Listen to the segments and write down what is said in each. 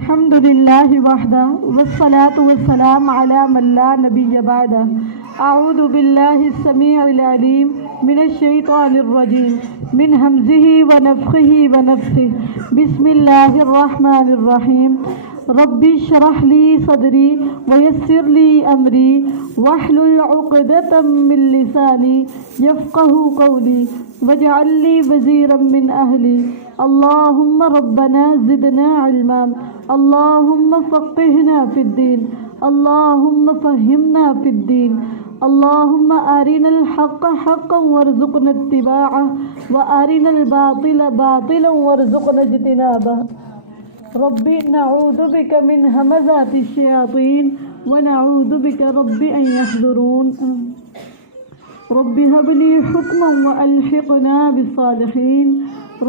الحمد لله وحده والصلاة والسلام على من لا نبي بعده. أعوذ بالله السميع العليم من الشيطان الرجيم من همزه ونفخه ونفثه. بسم الله الرحمن الرحيم. ربي اشرح لي صدري ويسر لي أمري واحلل عقدة من لساني يفقه قولي واجعل لي وزيرا من أهلي. اللهم ربنا زدنا علما، اللهم فقهنا في الدين، اللهم فهمنا في الدين، اللهم أرنا الحق حقا وارزقنا اتباعه وأرنا الباطل باطلا وارزقنا اجتنابه. ربي نعوذ بك من همزات الشياطين ونعوذ بك رب أن يحضرون. رب هب لي حكما وألحقنا بالصالحين.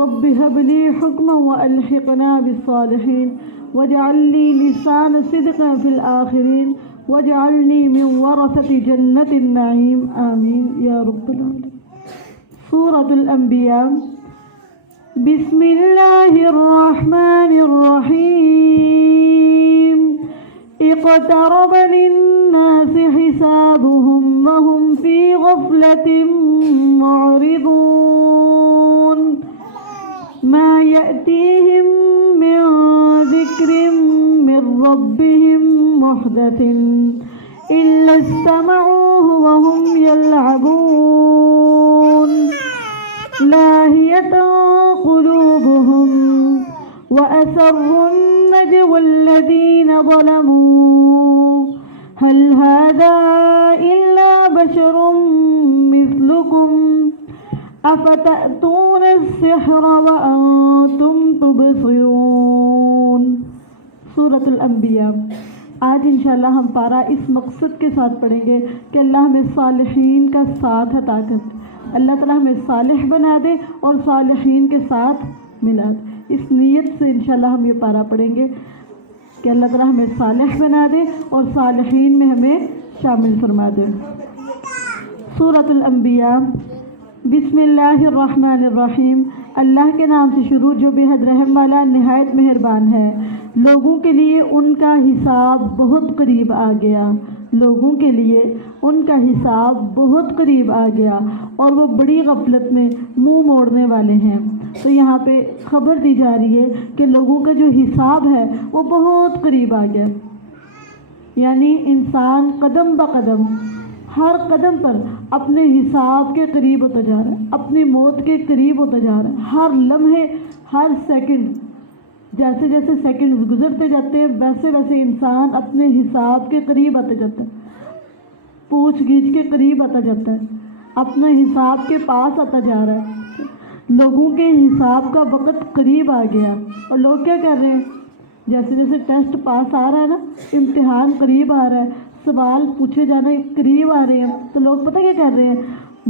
رب هب لي حكما وألحقنا بالصالحين واجعل لي لسان صدق في الآخرين واجعلني من ورثة جنة النعيم آمين يا رب العالمين. سورة الأنبياء. بسم الله الرحمن الرحيم. اقترب للناس حسابهم وهم في غفلة معرضون. ما يأتيهم من ذكر من ربهم محدث إلا استمعوه وهم يلعبون. لاهية قلوبهم وأسروا النجوى الذين ظلموا هل هذا إلا بشر مثلكم أفتأتون السحر وأنتم تبصرون. سورة الانبیاء. آج انشاءاللہ ہم پارہ اس مقصد کے ساتھ پڑھیں گے کہ اللہ ہمیں صالحین کا ساتھ عطا کر، اللہ تعالیٰ ہمیں صالح بنا دے اور صالحین کے ساتھ ملا دے. اس نیت سے انشاءاللہ ہم یہ پارہ پڑھیں گے کہ اللہ تعالیٰ ہمیں صالح بنا دے اور صالحین میں ہمیں شامل فرما دے. سورة الانبیاء. بسم اللہ الرحمن الرحیم. اللہ کے نام سے شروع جو بے حد رحم والا نہایت مہربان ہے. لوگوں کے لیے ان کا حساب بہت قریب آ گیا. لوگوں کے لیے ان کا حساب بہت قریب آ گیا اور وہ بڑی غفلت میں منہ موڑنے والے ہیں. تو یہاں پہ خبر دی جا رہی ہے کہ لوگوں کا جو حساب ہے وہ بہت قریب آ گیا. یعنی انسان قدم بقدم ہر قدم پر اپنے حساب کے قریب ہوتا جا رہا ہے، اپنی موت کے قریب ہوتا جا رہا ہے. ہر لمحے ہر سیکنڈ جیسے جیسے سیکنڈز گزرتے جاتے ہیں ویسے ویسے انسان اپنے حساب کے قریب آتا جاتا ہے، پوچھ گچھ کے قریب آتا جاتا ہے، اپنے حساب کے پاس آتا جا رہا ہے. لوگوں کے حساب کا وقت قریب آ گیا اور لوگ کیا کر رہے ہیں؟ جیسے جیسے ٹیسٹ پاس آ رہا ہے نا، امتحان قریب آ رہا ہے، سوال پوچھے جانا قریب آ رہے ہیں، تو لوگ پتہ کیا کر رہے ہیں؟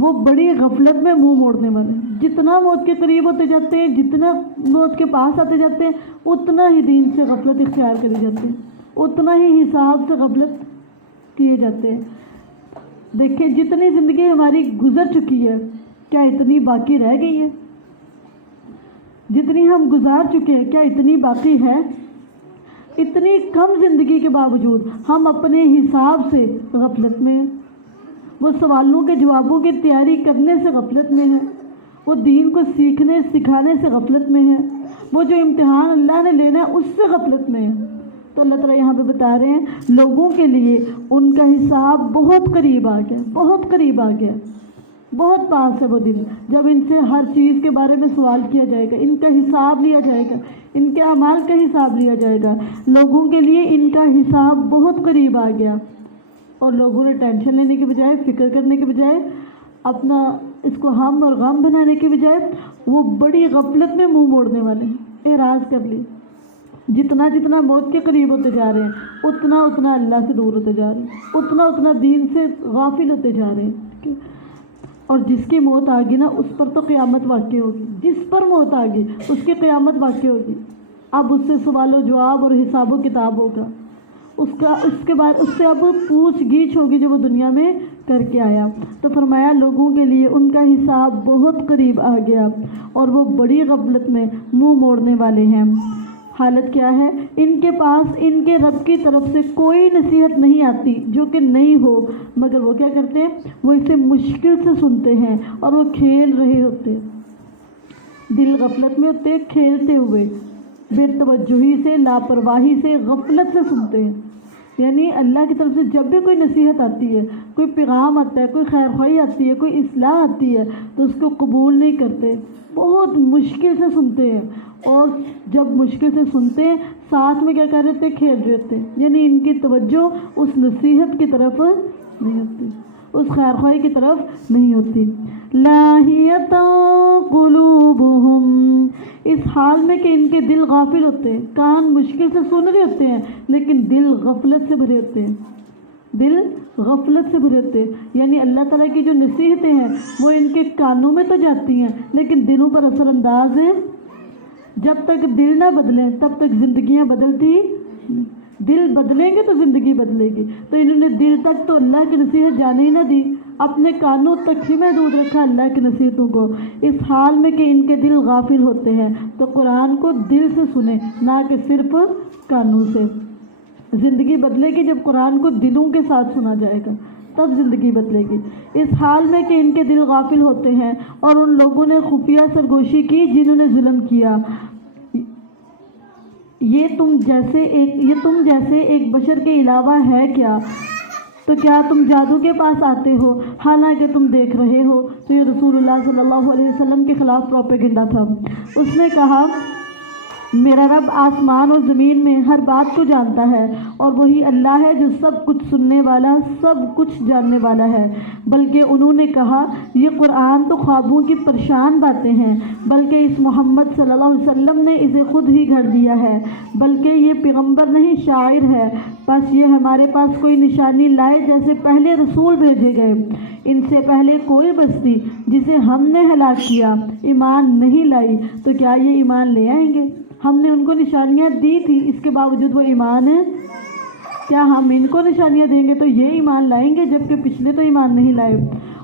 وہ بڑی غفلت میں منہ موڑنے والے. جتنا موت کے قریب ہوتے جاتے ہیں، جتنا موت کے پاس آتے جاتے ہیں، اتنا ہی دین سے غفلت اختیار کری جاتے ہیں، اتنا ہی حساب سے غفلت کیے جاتے ہیں. دیکھیں جتنی زندگی ہماری گزر چکی ہے کیا اتنی باقی رہ گئی ہے؟ جتنی ہم گزار چکے ہیں کیا اتنی باقی ہے؟ اتنی کم زندگی کے باوجود ہم اپنے حساب سے غفلت میں ہیں. وہ سوالوں کے جوابوں کی تیاری کرنے سے غفلت میں ہے، وہ دین کو سیکھنے سکھانے سے غفلت میں ہے، وہ جو امتحان اللہ نے لینا ہے اس سے غفلت میں ہے. تو اللہ تعالیٰ یہاں پہ بتا رہے ہیں لوگوں کے لیے ان کا حساب بہت قریب آ گیا، بہت قریب آ گیا، بہت پاس ہے وہ دن جب ان سے ہر چیز کے بارے میں سوال کیا جائے گا، ان کا حساب لیا جائے گا، ان کے اعمال کا حساب لیا جائے گا. لوگوں کے لیے ان کا حساب بہت قریب آ گیا اور لوگوں نے ٹینشن لینے کے بجائے، فکر کرنے کے بجائے، اپنا اس کو ہم اور غم بنانے کے بجائے وہ بڑی غفلت میں منہ موڑنے والے ہیں. اعراض کر لی. جتنا جتنا موت کے قریب ہوتے جا رہے ہیں اتنا اتنا اللہ سے دور ہوتے جا رہے ہیں، اتنا اتنا دین سے غافل ہوتے جا رہے ہیں. اور جس کی موت آ گئی نا اس پر تو قیامت واقع ہوگی. جس پر موت آ گئی اس کی قیامت واقع ہوگی. اب اس سے سوال و جواب اور حساب و کتاب ہوگا. اس کے بعد اس سے اب پوچھ گچھ ہوگی جو وہ دنیا میں کر کے آیا. تو فرمایا لوگوں کے لیے ان کا حساب بہت قریب آ گیا اور وہ بڑی غفلت میں منہ موڑنے والے ہیں. حالت کیا ہے؟ ان کے پاس ان کے رب کی طرف سے کوئی نصیحت نہیں آتی جو کہ نہیں ہو، مگر وہ کیا کرتے ہیں؟ وہ اسے مشکل سے سنتے ہیں اور وہ کھیل رہے ہوتے ہیں، دل غفلت میں ہوتے، کھیلتے ہوئے، بے توجہی سے، لاپرواہی سے، غفلت سے سنتے ہیں۔ یعنی اللہ کی طرف سے جب بھی کوئی نصیحت آتی ہے، کوئی پیغام آتا ہے، کوئی خیر خواہی آتی ہے، کوئی اصلاح آتی ہے تو اس کو قبول نہیں کرتے، بہت مشکل سے سنتے ہیں، اور جب مشکل سے سنتے ہیں ساتھ میں کیا کر رہے تھے؟ کھیل رہے تھے۔ یعنی ان کی توجہ اس نصیحت کی طرف نہیں ہوتی، اس خیر خواہی کی طرف نہیں ہوتی۔ لاہیۃ قلوبہم، اس حال میں کہ ان کے دل غافل ہوتے ہیں، کان مشکل سے سن رہے ہوتے ہیں لیکن دل غفلت سے بھرے ہوتے ہیں، دل غفلت سے بھرے ہوتے ہیں۔ یعنی اللہ تعالیٰ کی جو نصیحتیں ہیں وہ ان کے کانوں میں تو جاتی ہیں لیکن دلوں پر اثر انداز ہیں۔ جب تک دل نہ بدلیں تب تک زندگیاں بدلتی، دل بدلیں گے تو زندگی بدلے گی۔ تو انہوں نے دل تک تو اللہ کی نصیحت جانے ہی نہ دی، اپنے کانوں تک ہی محدود رکھا اللہ کی نصیحتوں کو، اس حال میں کہ ان کے دل غافل ہوتے ہیں۔ تو قرآن کو دل سے سنیں، نہ کہ صرف کانوں سے۔ زندگی بدلے گی جب قرآن کو دلوں کے ساتھ سنا جائے گا، تب زندگی بدلے گی۔ اس حال میں کہ ان کے دل غافل ہوتے ہیں اور ان لوگوں نے خفیہ سرگوشی کی جنہوں نے ظلم کیا۔ یہ تم جیسے ایک بشر کے علاوہ ہے کیا؟ تو کیا تم جادو کے پاس آتے ہو حالانکہ تم دیکھ رہے ہو؟ تو یہ رسول اللہ صلی اللہ علیہ وسلم کے خلاف پروپیگنڈا تھا۔ اس نے کہا میرا رب آسمان اور زمین میں ہر بات کو جانتا ہے، اور وہی اللہ ہے جو سب کچھ سننے والا، سب کچھ جاننے والا ہے۔ بلکہ انہوں نے کہا یہ قرآن تو خوابوں کی پریشان باتیں ہیں، بلکہ اس محمد صلی اللہ علیہ وسلم نے اسے خود ہی گھڑ دیا ہے، بلکہ یہ پیغمبر نہیں شاعر ہے۔ بس یہ ہمارے پاس کوئی نشانی لائے جیسے پہلے رسول بھیجے گئے۔ ان سے پہلے کوئی بستی جسے ہم نے ہلاک کیا ایمان نہیں لائی، تو کیا یہ ایمان لے آئیں گے؟ ہم نے ان کو نشانیاں دی تھی، اس کے باوجود وہ ایمان ہے؟ کیا ہم ان کو نشانیاں دیں گے تو یہ ایمان لائیں گے، جبکہ پچھلے تو ایمان نہیں لائے؟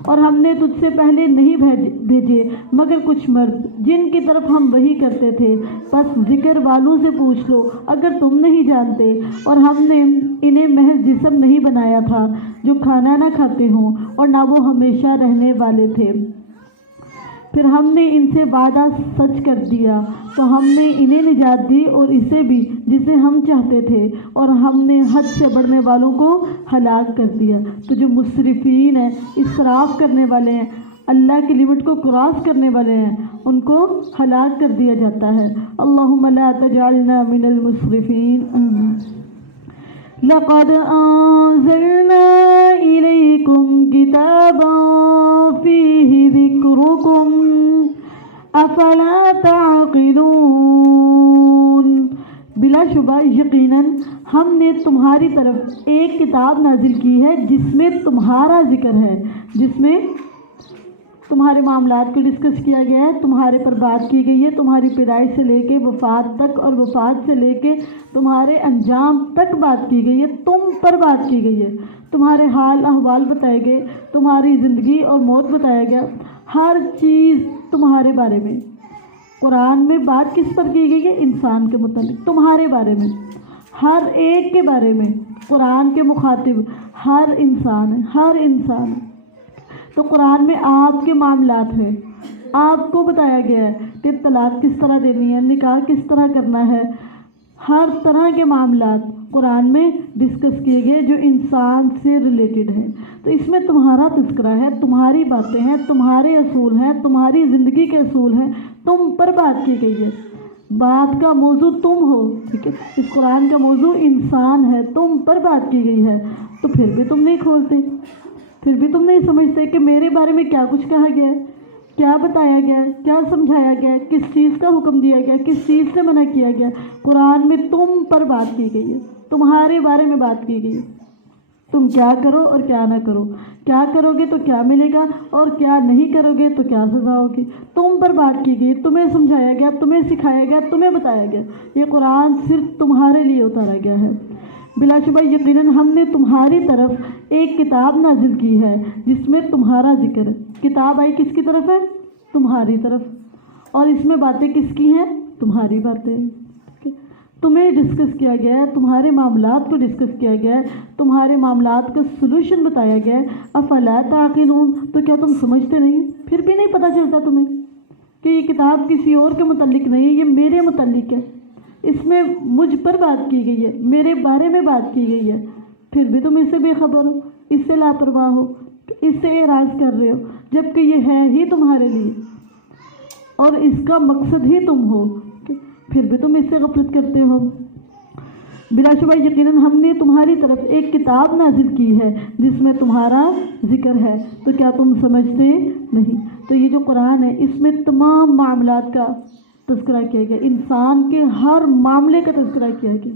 اور ہم نے تجھ سے پہلے نہیں بھیجے مگر کچھ مرد جن کی طرف ہم وحی کرتے تھے، بس ذکر والوں سے پوچھ لو اگر تم نہیں جانتے۔ اور ہم نے انہیں محض جسم نہیں بنایا تھا جو کھانا نہ کھاتے ہوں، اور نہ وہ ہمیشہ رہنے والے تھے۔ پھر ہم نے ان سے وعدہ سچ کر دیا تو ہم نے انہیں نجات دی اور اسے بھی جسے ہم چاہتے تھے، اور ہم نے حد سے بڑھنے والوں کو ہلاک کر دیا۔ تو جو مسرفین ہیں، اسراف کرنے والے ہیں، اللہ کی لمٹ کو کراس کرنے والے ہیں، ان کو ہلاک کر دیا جاتا ہے۔ اللہم لا تجعلنا من المسرفین۔ لقد انزلنا الیکم کتابا فیہ ذکرکم افلا تعقلون۔ بلا شبہ یقیناً ہم نے تمہاری طرف ایک کتاب نازل کی ہے جس میں تمہارا ذکر ہے، جس میں تمہارے معاملات کو ڈسکس کیا گیا ہے، تمہارے پر بات کی گئی ہے، تمہاری پیدائش سے لے کے وفات تک اور وفات سے لے کے تمہارے انجام تک بات کی گئی ہے، تم پر بات کی گئی ہے، تمہارے حال احوال بتائے گئے، تمہاری زندگی اور موت بتایا گیا، ہر چیز تمہارے بارے میں۔ قرآن میں بات کس پر کی گئی ہے؟ انسان کے متعلق، تمہارے بارے میں، ہر ایک کے بارے میں۔ قرآن کے مخاطب ہر انسان ہے، ہر انسان ہے۔ تو قرآن میں آپ کے معاملات ہیں، آپ کو بتایا گیا ہے کہ طلاق کس طرح دینی ہے، نکاح کس طرح کرنا ہے، ہر طرح کے معاملات قرآن میں ڈسکس کیے گئے جو انسان سے ریلیٹڈ ہیں۔ تو اس میں تمہارا تذکرہ ہے، تمہاری باتیں ہیں، تمہارے اصول ہیں، تمہاری زندگی کے اصول ہیں، تم پر بات کی گئی ہے۔ بات کا موضوع تم ہو، ٹھیک ہے، اس قرآن کا موضوع انسان ہے، تم پر بات کی گئی ہے، تو پھر بھی تم نہیں کھولتے، پھر بھی تم نہیں سمجھتے کہ میرے بارے میں کیا کچھ کہا گیا ہے، کیا بتایا گیا ہے، کیا سمجھایا گیا ہے، کس چیز کا حکم دیا گیا ہے، کس چیز سے منع کیا گیا ہے۔ قرآن میں تم پر بات کی گئی ہے، تمہارے بارے میں بات کی گئی ہے، تم کیا کرو اور کیا نہ کرو، کیا کرو گے تو کیا ملے گا اور کیا نہیں کرو گے تو کیا سزا ہوگی، تم پر بات کی گئی، تمہیں سمجھایا گیا، تمہیں سکھایا گیا، تمہیں بتایا گیا۔ یہ قرآن صرف تمہارے لیے اتارا گیا ہے۔ بلا شبہ یقیناً ہم نے تمہاری طرف ایک کتاب نازل کی ہے جس میں تمہارا ذکر ہے۔ کتاب آئی کس کی طرف ہے؟ تمہاری طرف، اور اس میں باتیں کس کی ہیں؟ تمہاری باتیں۔ تمہیں ڈسکس کیا گیا ہے، تمہارے معاملات کو ڈسکس کیا گیا ہے، تمہارے معاملات کا سلوشن بتایا گیا ہے۔ افلا تعقلون، تو کیا تم سمجھتے نہیں؟ پھر بھی نہیں پتہ چلتا تمہیں کہ یہ کتاب کسی اور کے متعلق نہیں، یہ میرے متعلق ہے، اس میں مجھ پر بات کی گئی ہے، میرے بارے میں بات کی گئی ہے، پھر بھی تم اس سے بے خبر ہو، اس سے لاپرواہ ہو، اس سے اعراض کر رہے ہو، جبکہ یہ ہے ہی تمہارے لیے اور اس کا مقصد ہی تم ہو، پھر بھی تم اس سے غفلت کرتے ہو۔ بلا شبہ یقیناً ہم نے تمہاری طرف ایک کتاب نازل کی ہے جس میں تمہارا ذکر ہے، تو کیا تم سمجھتے نہیں؟ تو یہ جو قرآن ہے اس میں تمام معاملات کا تذکرہ کیا گیا، انسان کے ہر معاملے کا تذکرہ کیا گیا،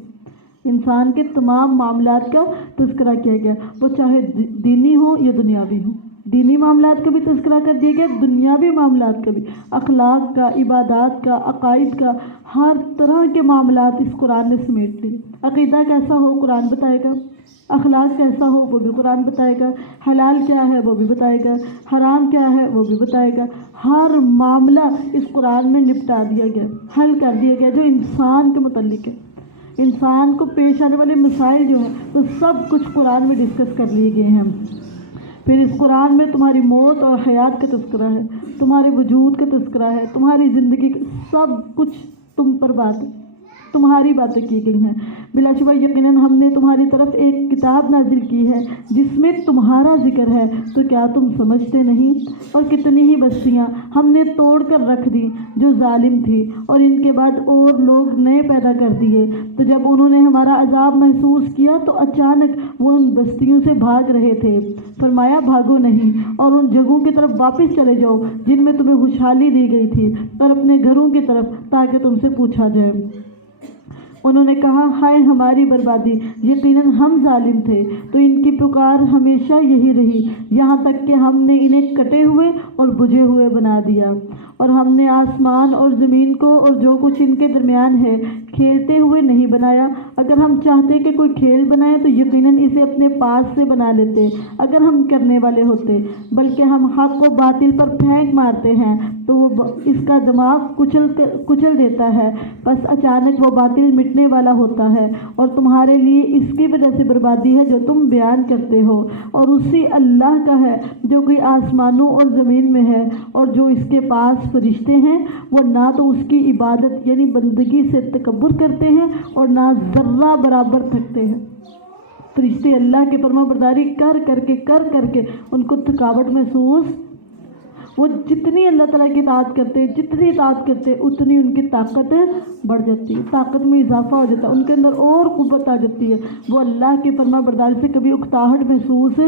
انسان کے تمام معاملات کا تذکرہ کیا گیا، وہ چاہے دینی ہو یا دنیاوی ہو، دینی معاملات کا بھی تذکرہ کر دیا گیا، دنیاوی معاملات کا بھی، اخلاق کا، عبادات کا، عقائد کا، ہر طرح کے معاملات اس قرآن نے سمیٹ لیے۔ عقیدہ کیسا ہو قرآن بتائے گا، اخلاق کیسا ہو وہ بھی قرآن بتائے گا، حلال کیا ہے وہ بھی بتائے گا، حرام کیا ہے وہ بھی بتائے گا، ہر معاملہ اس قرآن میں نپٹا دیا گیا، حل کر دیا گیا جو انسان کے متعلق ہے، انسان کو پیش آنے والے مسائل جو ہیں تو سب کچھ قرآن میں ڈسکس کر لیے گئے ہیں۔ پھر اس قرآن میں تمہاری موت اور حیات کا تذکرہ ہے، تمہارے وجود کا تذکرہ ہے، تمہاری زندگی کا سب کچھ تم پر بات، تمہاری باتیں کی گئی ہیں۔ بلا شبہ یقیناً ہم نے تمہاری طرف ایک کتاب نازل کی ہے جس میں تمہارا ذکر ہے، تو کیا تم سمجھتے نہیں؟ اور کتنی ہی بستیاں ہم نے توڑ کر رکھ دی جو ظالم تھی، اور ان کے بعد اور لوگ نئے پیدا کر دیے، تو جب انہوں نے ہمارا عذاب محسوس کیا تو اچانک وہ ان بستیوں سے بھاگ رہے تھے، فرمایا بھاگو نہیں اور ان جگہوں کی طرف واپس چلے جاؤ جن میں تمہیں خوشحالی دی گئی تھی، اور اپنے گھروں کی طرف تاکہ تم سے پوچھا جائے۔ انہوں نے کہا ہائے ہماری بربادی، یقیناً ہم ظالم تھے، تو ان کی پکار ہمیشہ یہی رہی یہاں تک کہ ہم نے انہیں کٹے ہوئے اور بجھے ہوئے بنا دیا، اور ہم نے آسمان اور زمین کو اور جو کچھ ان کے درمیان ہے کھیلتے ہوئے نہیں بنایا، اگر ہم چاہتے کہ کوئی کھیل بنائے تو یقیناً اسے اپنے پاس سے بنا لیتے اگر ہم کرنے والے ہوتے، بلکہ ہم حق و باطل پر پھینک مارتے ہیں تو وہ اس کا دماغ کچل دیتا ہے، بس اچانک وہ باطل مٹنے والا ہوتا ہے، اور تمہارے لیے اس کی وجہ سے بربادی ہے جو تم بیان کرتے ہو، اور اسی اللہ کا ہے جو کوئی آسمانوں اور زمین میں ہے، اور جو اس کے پاس فرشتے ہیں، وہ نہ تو اس کی عبادت یعنی بندگی سے تکبر کرتے ہیں اور نہ ذرہ برابر تھکتے ہیں۔ فرشتے اللہ کی فرما برداری کر کر کے ان کو تھکاوٹ محسوس، وہ جتنی اللہ تعالیٰ کی اطاعت کرتے ہیں، جتنی اطاعت کرتے ہیں اتنی ان کی طاقت بڑھ جاتی ہے، طاقت میں اضافہ ہو جاتا ہے، ان کے اندر اور قوت آ جاتی ہے، وہ اللہ کی فرما برداری سے کبھی اکتاہٹ محسوس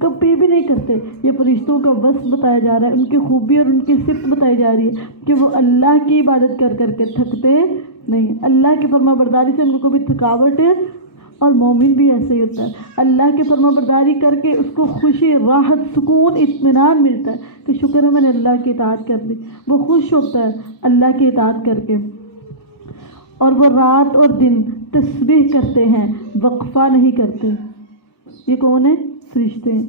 کبھی بھی نہیں کرتے۔ یہ فرشتوں کا وصف بتایا جا رہا ہے، ان کی خوبی اور ان کی صفت بتائی جا رہی ہے کہ وہ اللہ کی عبادت کر کے تھکتے نہیں، اللہ کی فرما برداری سے ان کو کبھی تھکاوٹ، اور مومن بھی ایسے ہی ہوتا ہے، اللہ کی فرما برداری کر کے اس کو خوشی، راحت، سکون، اطمینان ملتا ہے کہ شکر ہے میں نے اللہ کی اطاعت کر لی، وہ خوش ہوتا ہے اللہ کی اطاعت کر کے۔ اور وہ رات اور دن تسبیح کرتے ہیں، وقفہ نہیں کرتے۔ یہ کون ہے؟ فرشتے ہیں،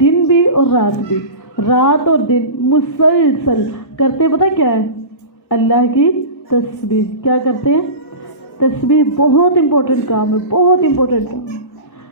دن بھی اور رات بھی، رات اور دن مسلسل کرتے، پتہ کیا ہے؟ اللہ کی تسبیح۔ کیا کرتے ہیں؟ تسبیح۔ بہت امپورٹنٹ کام ہے، بہت امپورٹنٹ کام ہے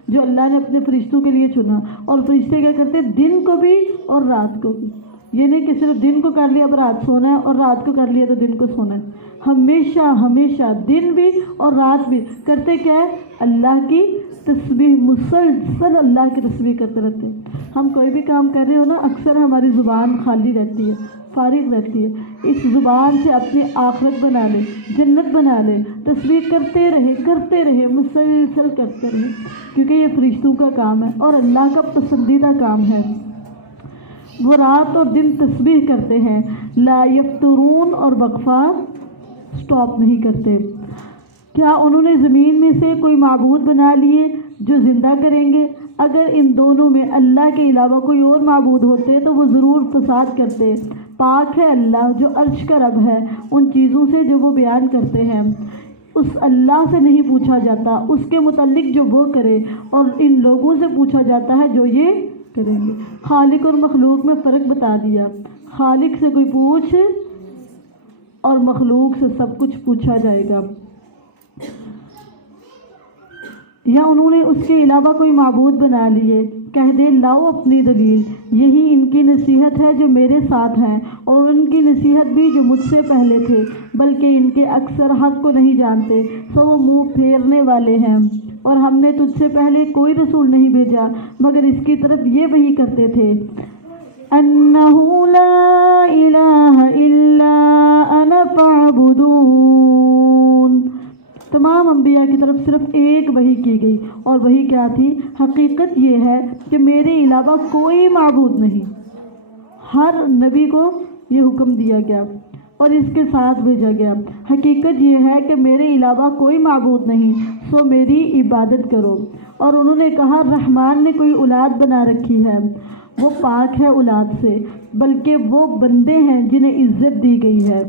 جو اللہ نے اپنے فرشتوں کے لیے چنا۔ اور فرشتے کیا کرتے ہیں؟ دن کو بھی اور رات کو بھی، یہ نہیں کہ صرف دن کو کر لیا اب رات سونا ہے، اور رات کو کر لیا تو دن کو سونا ہے، ہمیشہ ہمیشہ دن بھی اور رات بھی کرتے کیا ہے؟ اللہ کی تسبیح، مسلسل اللہ کی تسبیح کرتے رہتے ہیں۔ ہم کوئی بھی کام کر رہے ہو نا، اکثر ہماری زبان خالی رہتی ہے، فارغ رہتی ہے، اس زبان سے اپنی آخرت بنا لے، جنت بنا لے، تسبیح کرتے رہے، مسلسل کرتے رہے، کیونکہ یہ فرشتوں کا کام ہے اور اللہ کا پسندیدہ کام ہے۔ وہ رات اور دن تسبیح کرتے ہیں، لا یفترون، اور وقفہ سٹاپ نہیں کرتے۔ کیا انہوں نے زمین میں سے کوئی معبود بنا لیے جو زندہ کریں گے؟ اگر ان دونوں میں اللہ کے علاوہ کوئی اور معبود ہوتے تو وہ ضرور فساد کرتے۔ پاک ہے اللہ جو عرش کا رب ہے ان چیزوں سے جو وہ بیان کرتے ہیں، اس اللہ سے نہیں پوچھا جاتا اس کے متعلق جو وہ کرے، اور ان لوگوں سے پوچھا جاتا ہے جو یہ کریں گے۔ خالق اور مخلوق میں فرق بتا دیا، خالق سے کوئی پوچھ اور مخلوق سے سب کچھ پوچھا جائے گا۔ یا انہوں نے اس کے علاوہ کوئی معبود بنا لیے، کہہ دے لاؤ اپنی دلیل، یہی ان کی نصیحت ہے جو میرے ساتھ ہیں، اور ان کی نصیحت بھی جو مجھ سے پہلے تھے، بلکہ ان کے اکثر حق کو نہیں جانتے، سو وہ منہ پھیرنے والے ہیں۔ اور ہم نے تجھ سے پہلے کوئی رسول نہیں بھیجا مگر اس کی طرف یہ وحی کرتے تھے انہ لا الہ الا انا فاعبدون۔ تمام انبیاء کی طرف صرف ایک وحی کی گئی، اور وحی کیا تھی؟ حقیقت یہ ہے کہ میرے علاوہ کوئی معبود نہیں۔ ہر نبی کو یہ حکم دیا گیا اور اس کے ساتھ بھیجا گیا، حقیقت یہ ہے کہ میرے علاوہ کوئی معبود نہیں، سو میری عبادت کرو۔ اور انہوں نے کہا رحمان نے کوئی اولاد بنا رکھی ہے، وہ پاک ہے اولاد سے، بلکہ وہ بندے ہیں جنہیں عزت دی گئی ہے۔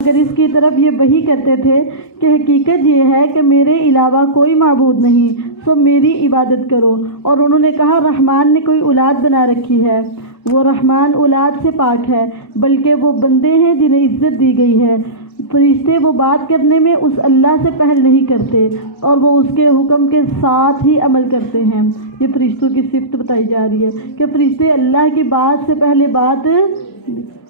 اگر اس کی طرف یہ وحی کرتے تھے کہ حقیقت یہ ہے کہ میرے علاوہ کوئی معبود نہیں، سو میری عبادت کرو۔ اور انہوں نے کہا رحمان نے کوئی اولاد بنا رکھی ہے، وہ رحمان اولاد سے پاک ہے، بلکہ وہ بندے ہیں جنہیں عزت دی گئی ہے۔ فرشتے وہ بات کرنے میں اس اللہ سے پہل نہیں کرتے اور وہ اس کے حکم کے ساتھ ہی عمل کرتے ہیں۔ یہ فرشتوں کی صفت بتائی جا رہی ہے کہ فرشتے اللہ کی بات سے پہلے بات،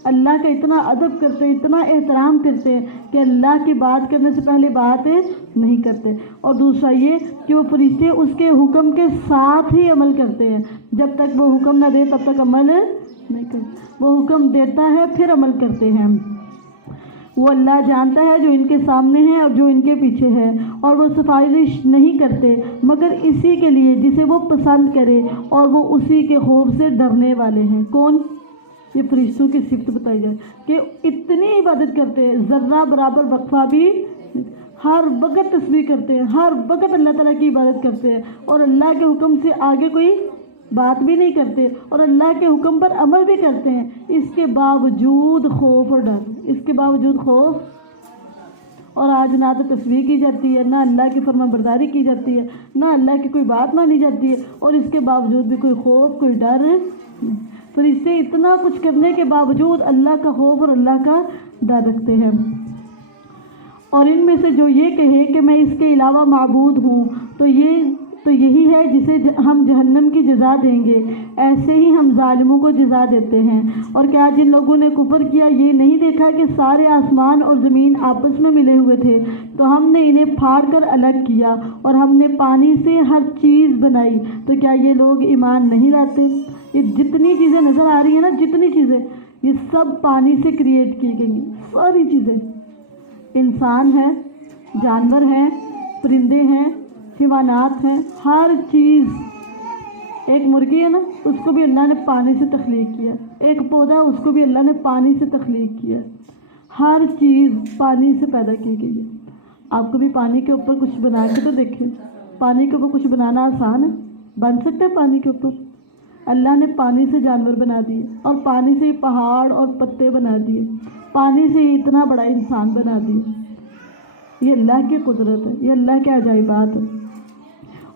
اللہ کا اتنا ادب کرتے ہیں، اتنا احترام کرتے ہیں کہ اللہ کی بات کرنے سے پہلے بات نہیں کرتے۔ اور دوسرا یہ کہ وہ فرشتے اس کے حکم کے ساتھ ہی عمل کرتے ہیں، جب تک وہ حکم نہ دے تب تک عمل نہیں کرتے، وہ حکم دیتا ہے پھر عمل کرتے ہیں۔ وہ اللہ جانتا ہے جو ان کے سامنے ہے اور جو ان کے پیچھے ہے، اور وہ سفارش نہیں کرتے مگر اسی کے لیے جسے وہ پسند کرے، اور وہ اسی کے خوف سے ڈرنے والے ہیں۔ کون؟ یہ فرشتوں کی صفت بتائی جائے کہ اتنی عبادت کرتے ہیں، ذرہ برابر وقفہ بھی، ہر وقت تسبیح کرتے ہیں، ہر وقت اللہ تعالیٰ کی عبادت کرتے ہیں، اور اللہ کے حکم سے آگے کوئی بات بھی نہیں کرتے، اور اللہ کے حکم پر عمل بھی کرتے ہیں، اس کے باوجود خوف اور ڈر، اس کے باوجود خوف۔ اور آج نہ تو تسبیح کی جاتی ہے، نہ اللہ کی فرما برداری کی جاتی ہے، نہ اللہ کی کوئی بات مانی جاتی ہے، اور اس کے باوجود بھی کوئی خوف کوئی ڈر۔ فرشتے اتنا کچھ کرنے کے باوجود اللہ کا خوف اور اللہ کا ڈر رکھتے ہیں۔ اور ان میں سے جو یہ کہے کہ میں اس کے علاوہ معبود ہوں تو یہی ہے جسے ہم جہنم کی جزا دیں گے، ایسے ہی ہم ظالموں کو جزا دیتے ہیں۔ اور کیا جن لوگوں نے کفر کیا یہ نہیں دیکھا کہ سارے آسمان اور زمین آپس میں ملے ہوئے تھے، تو ہم نے انہیں پھاڑ کر الگ کیا، اور ہم نے پانی سے ہر چیز بنائی، تو کیا یہ لوگ ایمان نہیں لاتے؟ یہ جتنی چیزیں نظر آ رہی ہیں نا، جتنی چیزیں، یہ سب پانی سے کریٹ کی گئی ہیں، ساری چیزیں، انسان ہے، جانور ہیں، پرندے ہیں، حیوانات ہیں، ہر چیز۔ ایک مرغی ہے نا، اس کو بھی اللہ نے پانی سے تخلیق کیا، ایک پودا اس کو بھی اللہ نے پانی سے تخلیق کیا، ہر چیز پانی سے پیدا کی گئی ہے۔ آپ کو بھی پانی کے اوپر کچھ بنا کے تو دیکھیں، پانی کے اوپر کچھ بنانا آسان ہے؟ بن سکتا ہے پانی کے اوپر؟ اللہ نے پانی سے جانور بنا دیے، اور پانی سے ہی پہاڑ اور پتے بنا دیے، پانی سے ہی اتنا بڑا انسان بنا دیے۔ یہ اللہ کی قدرت ہے، یہ اللہ کے عجائبات ہیں۔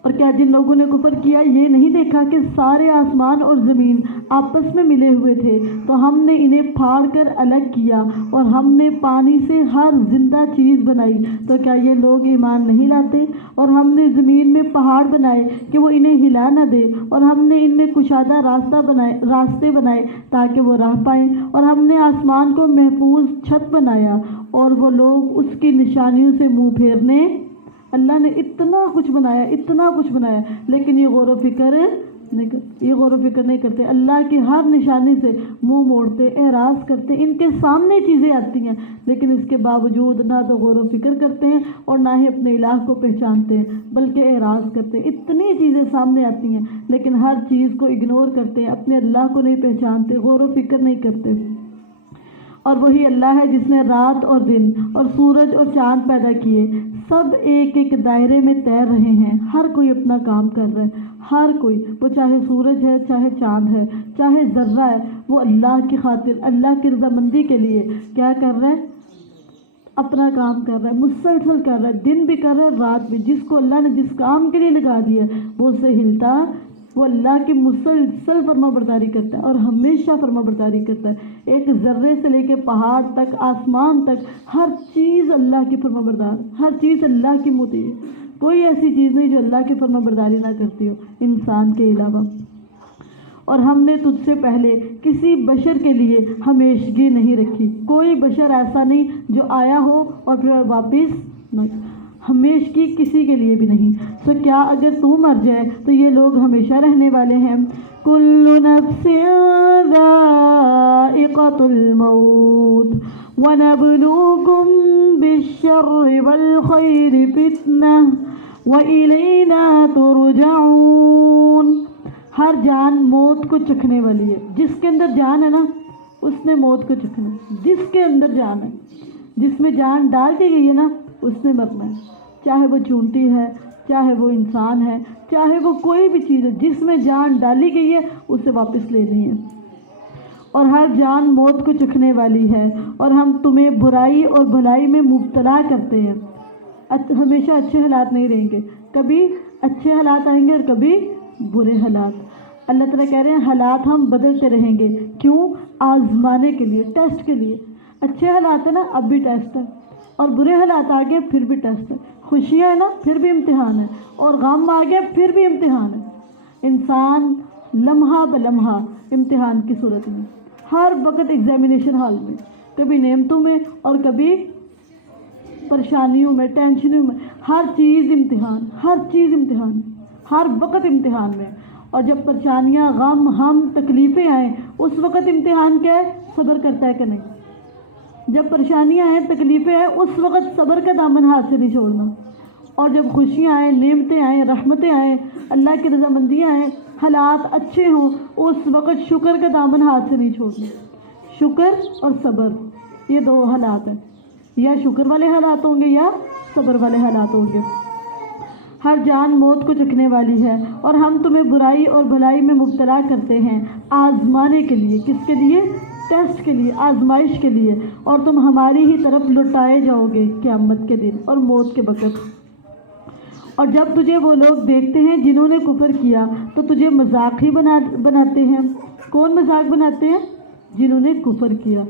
اور کیا جن لوگوں نے کفر کیا یہ نہیں دیکھا کہ سارے آسمان اور زمین آپس میں ملے ہوئے تھے، تو ہم نے انہیں پھاڑ کر الگ کیا، اور ہم نے پانی سے ہر زندہ چیز بنائی، تو کیا یہ لوگ ایمان نہیں لاتے؟ اور ہم نے زمین میں پہاڑ بنائے کہ وہ انہیں ہلا نہ دے، اور ہم نے ان میں کشادہ راستے بنائے تاکہ وہ راہ پائیں، اور ہم نے آسمان کو محفوظ چھت بنایا، اور وہ لوگ اس کی نشانیوں سے منہ پھیرنے۔ اللہ نے اتنا کچھ بنایا، اتنا کچھ بنایا، لیکن یہ غور و فکر نہیں کرتے، اللہ کی ہر نشانی سے منہ موڑتے، اعراض کرتے، ان کے سامنے چیزیں آتی ہیں لیکن اس کے باوجود نہ تو غور و فکر کرتے ہیں اور نہ ہی اپنے الہ کو پہچانتے ہیں، بلکہ اعراض کرتے ہیں۔ اتنی چیزیں سامنے آتی ہیں لیکن ہر چیز کو اگنور کرتے ہیں، اپنے اللہ کو نہیں پہچانتے، غور و فکر نہیں کرتے۔ اور وہی اللہ ہے جس نے رات اور دن اور سورج اور چاند پیدا کیے، سب ایک ایک دائرے میں تیر رہے ہیں، ہر کوئی اپنا کام کر رہا ہے، ہر کوئی، وہ چاہے سورج ہے، چاہے چاند ہے، چاہے ذرہ ہے، وہ اللہ کی خاطر، اللہ کی رضامندی کے لیے کیا کر رہا ہے؟ اپنا کام کر رہا ہے، مسلسل کر رہا ہے، دن بھی کر رہا ہے، رات بھی۔ جس کو اللہ نے جس کام کے لیے لگا دیا وہ اسے ہلتا وہ اللہ کی مسلسل فرمانبرداری کرتا ہے اور ہمیشہ فرمانبرداری کرتا ہے۔ ایک ذرے سے لے کے پہاڑ تک، آسمان تک، ہر چیز اللہ کی فرمانبردار، ہر چیز اللہ کی مطیع ہے۔ کوئی ایسی چیز نہیں جو اللہ کی فرمانبرداری نہ کرتی ہو انسان کے علاوہ۔ اور ہم نے تجھ سے پہلے کسی بشر کے لیے ہمیشگی نہیں رکھی، کوئی بشر ایسا نہیں جو آیا ہو اور پھر واپس نہ، ہمیشگی کسی کے لیے بھی نہیں۔ سو کیا اگر تو مر جائے تو یہ لوگ ہمیشہ رہنے والے ہیں۔ کل نفس ذائقۃ الموت ونبلوکم بالشر والخیر فتنہ وإلینا ترجعون۔ ہر جان موت کو چکھنے والی ہے، جس کے اندر جان ہے نا اس نے موت کو چکھنا ہے، جس کے اندر جان ہے، جس میں جان ڈال دی گئی ہے نا اس نے مرنا ہے، چاہے وہ چونٹی ہے، چاہے وہ انسان ہے، چاہے وہ کوئی بھی چیز ہے، جس میں جان ڈالی گئی ہے اسے واپس لینی ہے۔ اور ہر جان موت کو چکھنے والی ہے، اور ہم تمہیں برائی اور بھلائی میں مبتلا کرتے ہیں۔ ہمیشہ اچھے حالات نہیں رہیں گے، کبھی اچھے حالات آئیں گے اور کبھی برے حالات۔ اللہ تعالیٰ کہہ رہے ہیں حالات ہم بدلتے رہیں گے، کیوں؟ آزمانے کے لیے، ٹیسٹ کے لیے۔ اچھے حالات ہیں نا اب بھی ٹیسٹ ہے، اور برے حالات آ گئے پھر بھی ٹیسٹ ہے۔ خوشیاں ہیں نا پھر بھی امتحان ہے، اور غم آ گیا پھر بھی امتحان ہے۔ انسان لمحہ بلمحہ امتحان کی صورت میں، ہر وقت ایگزامینیشن ہال میں، کبھی نعمتوں میں اور کبھی پریشانیوں میں، ٹینشنوں میں، ہر چیز امتحان، ہر چیز امتحان، ہر وقت امتحان میں۔ اور جب پریشانیاں، غم، ہم، تکلیفیں آئیں اس وقت امتحان کیا ہے؟ صبر کرتا ہے کہ نہیں؟ جب پریشانیاں آئیں، تکلیفیں آئیں اس وقت صبر کا دامن ہاتھ سے نہیں چھوڑنا۔ اور جب خوشیاں آئیں، نعمتیں آئیں، رحمتیں آئیں، اللہ کی رضامندیاں آئیں، حالات اچھے ہوں، اس وقت شکر کا دامن ہاتھ سے نہیں چھوڑنا۔ شکر اور صبر یہ دو حالات ہیں، یا شکر والے حالات ہوں گے یا صبر والے حالات ہوں گے۔ ہر جان موت کو چکھنے والی ہے، اور ہم تمہیں برائی اور بھلائی میں مبتلا کرتے ہیں آزمانے کے لیے۔ کس کے لیے؟ ٹیسٹ کے لیے، آزمائش کے لیے۔ اور تم ہماری ہی طرف لوٹائے جاؤ گے قیامت کے دن اور موت کے وقت۔ اور جب تجھے وہ لوگ دیکھتے ہیں جنہوں نے کفر کیا تو تجھے مذاق ہی بناتے ہیں۔ کون مذاق بناتے ہیں؟ جنہوں نے کفر کیا۔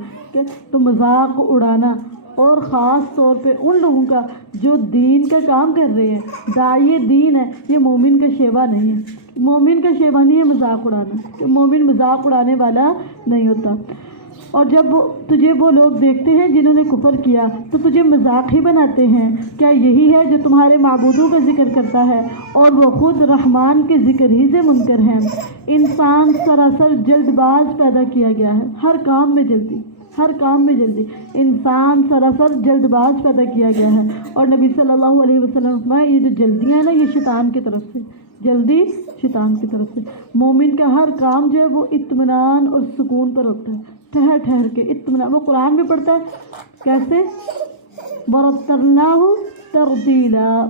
تو مذاق اڑانا، اور خاص طور پہ ان لوگوں کا جو دین کا کام کر رہے ہیں، داعی دین ہے، یہ مومن کا شیوا نہیں ہے۔ مومن کا شیوا نہیں ہے مذاق اڑانا، کہ مومن مذاق اڑانے والا نہیں ہوتا۔ اور جب تجھے وہ لوگ دیکھتے ہیں جنہوں نے کفر کیا تو تجھے مذاق ہی بناتے ہیں۔ کیا یہی ہے جو تمہارے معبودوں کا ذکر کرتا ہے اور وہ خود رحمان کے ذکر ہی سے منکر ہیں؟ انسان سراسر جلد باز پیدا کیا گیا ہے، ہر کام میں جلدی، ہر کام میں جلدی۔ انسان سراسر جلد باز پیدا کیا گیا ہے، اور نبی صلی اللہ علیہ وسلم فرمایا یہ جو جلدیاں ہیں نا یہ شیطان کی طرف سے، جلدی شیطان کی طرف سے۔ مومن کا ہر کام جو ہے وہ اطمینان اور سکون پر ہوتا ہے، ٹھہر ٹھہر کے اطمینان۔ وہ قرآن میں پڑھتا ہے کیسے؟ وَرَتَّلْنَاهُ تَرْتِيلًا،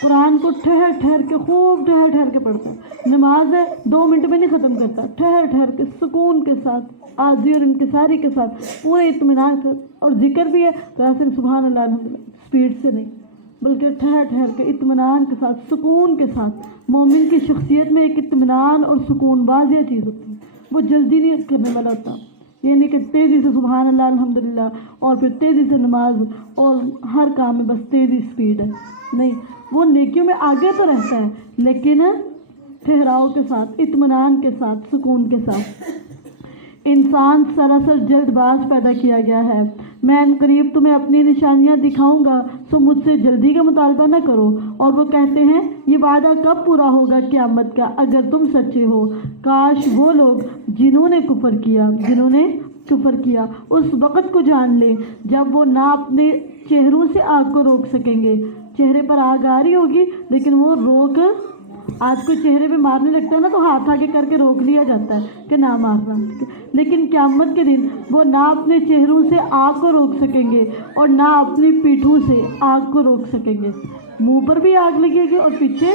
قرآن کو ٹھہر ٹھہر کے، خوب ٹھہر ٹھہر کے پڑھتا ہے۔ نماز ہے 2 منٹ میں نہیں ختم کرتا، ٹھہر ٹھہر کے، سکون کے ساتھ، عاجزی اور انکساری کے ساتھ، پورے اطمینان سے۔ اور ذکر بھی ہے تو ایسے سبحان اللہ الحمدللہ، اسپیڈ سے نہیں، بلکہ ٹھہر ٹھہر کے، اطمینان کے ساتھ، سکون کے ساتھ۔ مومن کی شخصیت میں ایک اطمینان اور سکون واضح چیز ہوتی ہے، وہ جلدی نہیں کرنے والا ہوتا۔ یہ نہیں کہ تیزی سے سبحان اللہ الحمدللہ اور پھر تیزی سے نماز اور ہر کام میں بس تیزی اسپیڈ ہے، نہیں، وہ نیکیوں میں آگے تو رہتا ہے لیکن ٹھہراؤ کے ساتھ، اطمینان کے ساتھ، سکون کے ساتھ۔ انسان سراسر جلد باز پیدا کیا گیا ہے، میں ان قریب تمہیں اپنی نشانیاں دکھاؤں گا، سو مجھ سے جلدی کا مطالبہ نہ کرو۔ اور وہ کہتے ہیں یہ وعدہ کب پورا ہوگا قیامت کا اگر تم سچے ہو؟ کاش وہ لوگ جنہوں نے کفر کیا اس وقت کو جان لیں جب وہ نہ اپنے چہروں سے آگ کو روک سکیں گے۔ چہرے پر آگ آ رہی ہوگی لیکن وہ روک، آج کوئی چہرے پہ مارنے لگتا ہے نا تو ہاتھ آگے کر کے روک لیا جاتا ہے کہ نہ مارنا، لیکن قیامت کے دن وہ نہ اپنے چہروں سے آگ کو روک سکیں گے اور نہ اپنی پیٹھوں سے آگ کو روک سکیں گے۔ منہ پر بھی آگ لگے گی اور پیچھے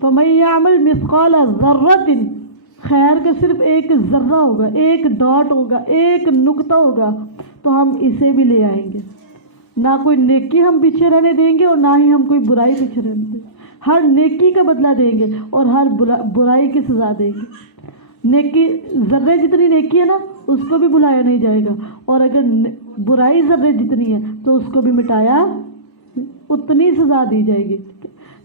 فَمَن يَعْمَلْ مِثْقَالَ ذَرَّةٍ، خیر کا صرف ایک ذرہ ہوگا، ایک ڈاٹ ہوگا، ایک نقطہ ہوگا، تو ہم اسے بھی لے آئیں گے. نہ کوئی نیکی ہم پیچھے رہنے دیں گے اور نہ ہی ہم کوئی برائی پیچھے رہنے دیں گے. ہر نیکی کا بدلہ دیں گے اور ہر برائی کی سزا دیں گے. نیکی ذرے جتنی نیکی ہے نا اس کو بھی بھلایا نہیں جائے گا، اور اگر برائی ذرے جتنی ہے تو اس کو بھی مٹایا، اتنی سزا دی جائے گی.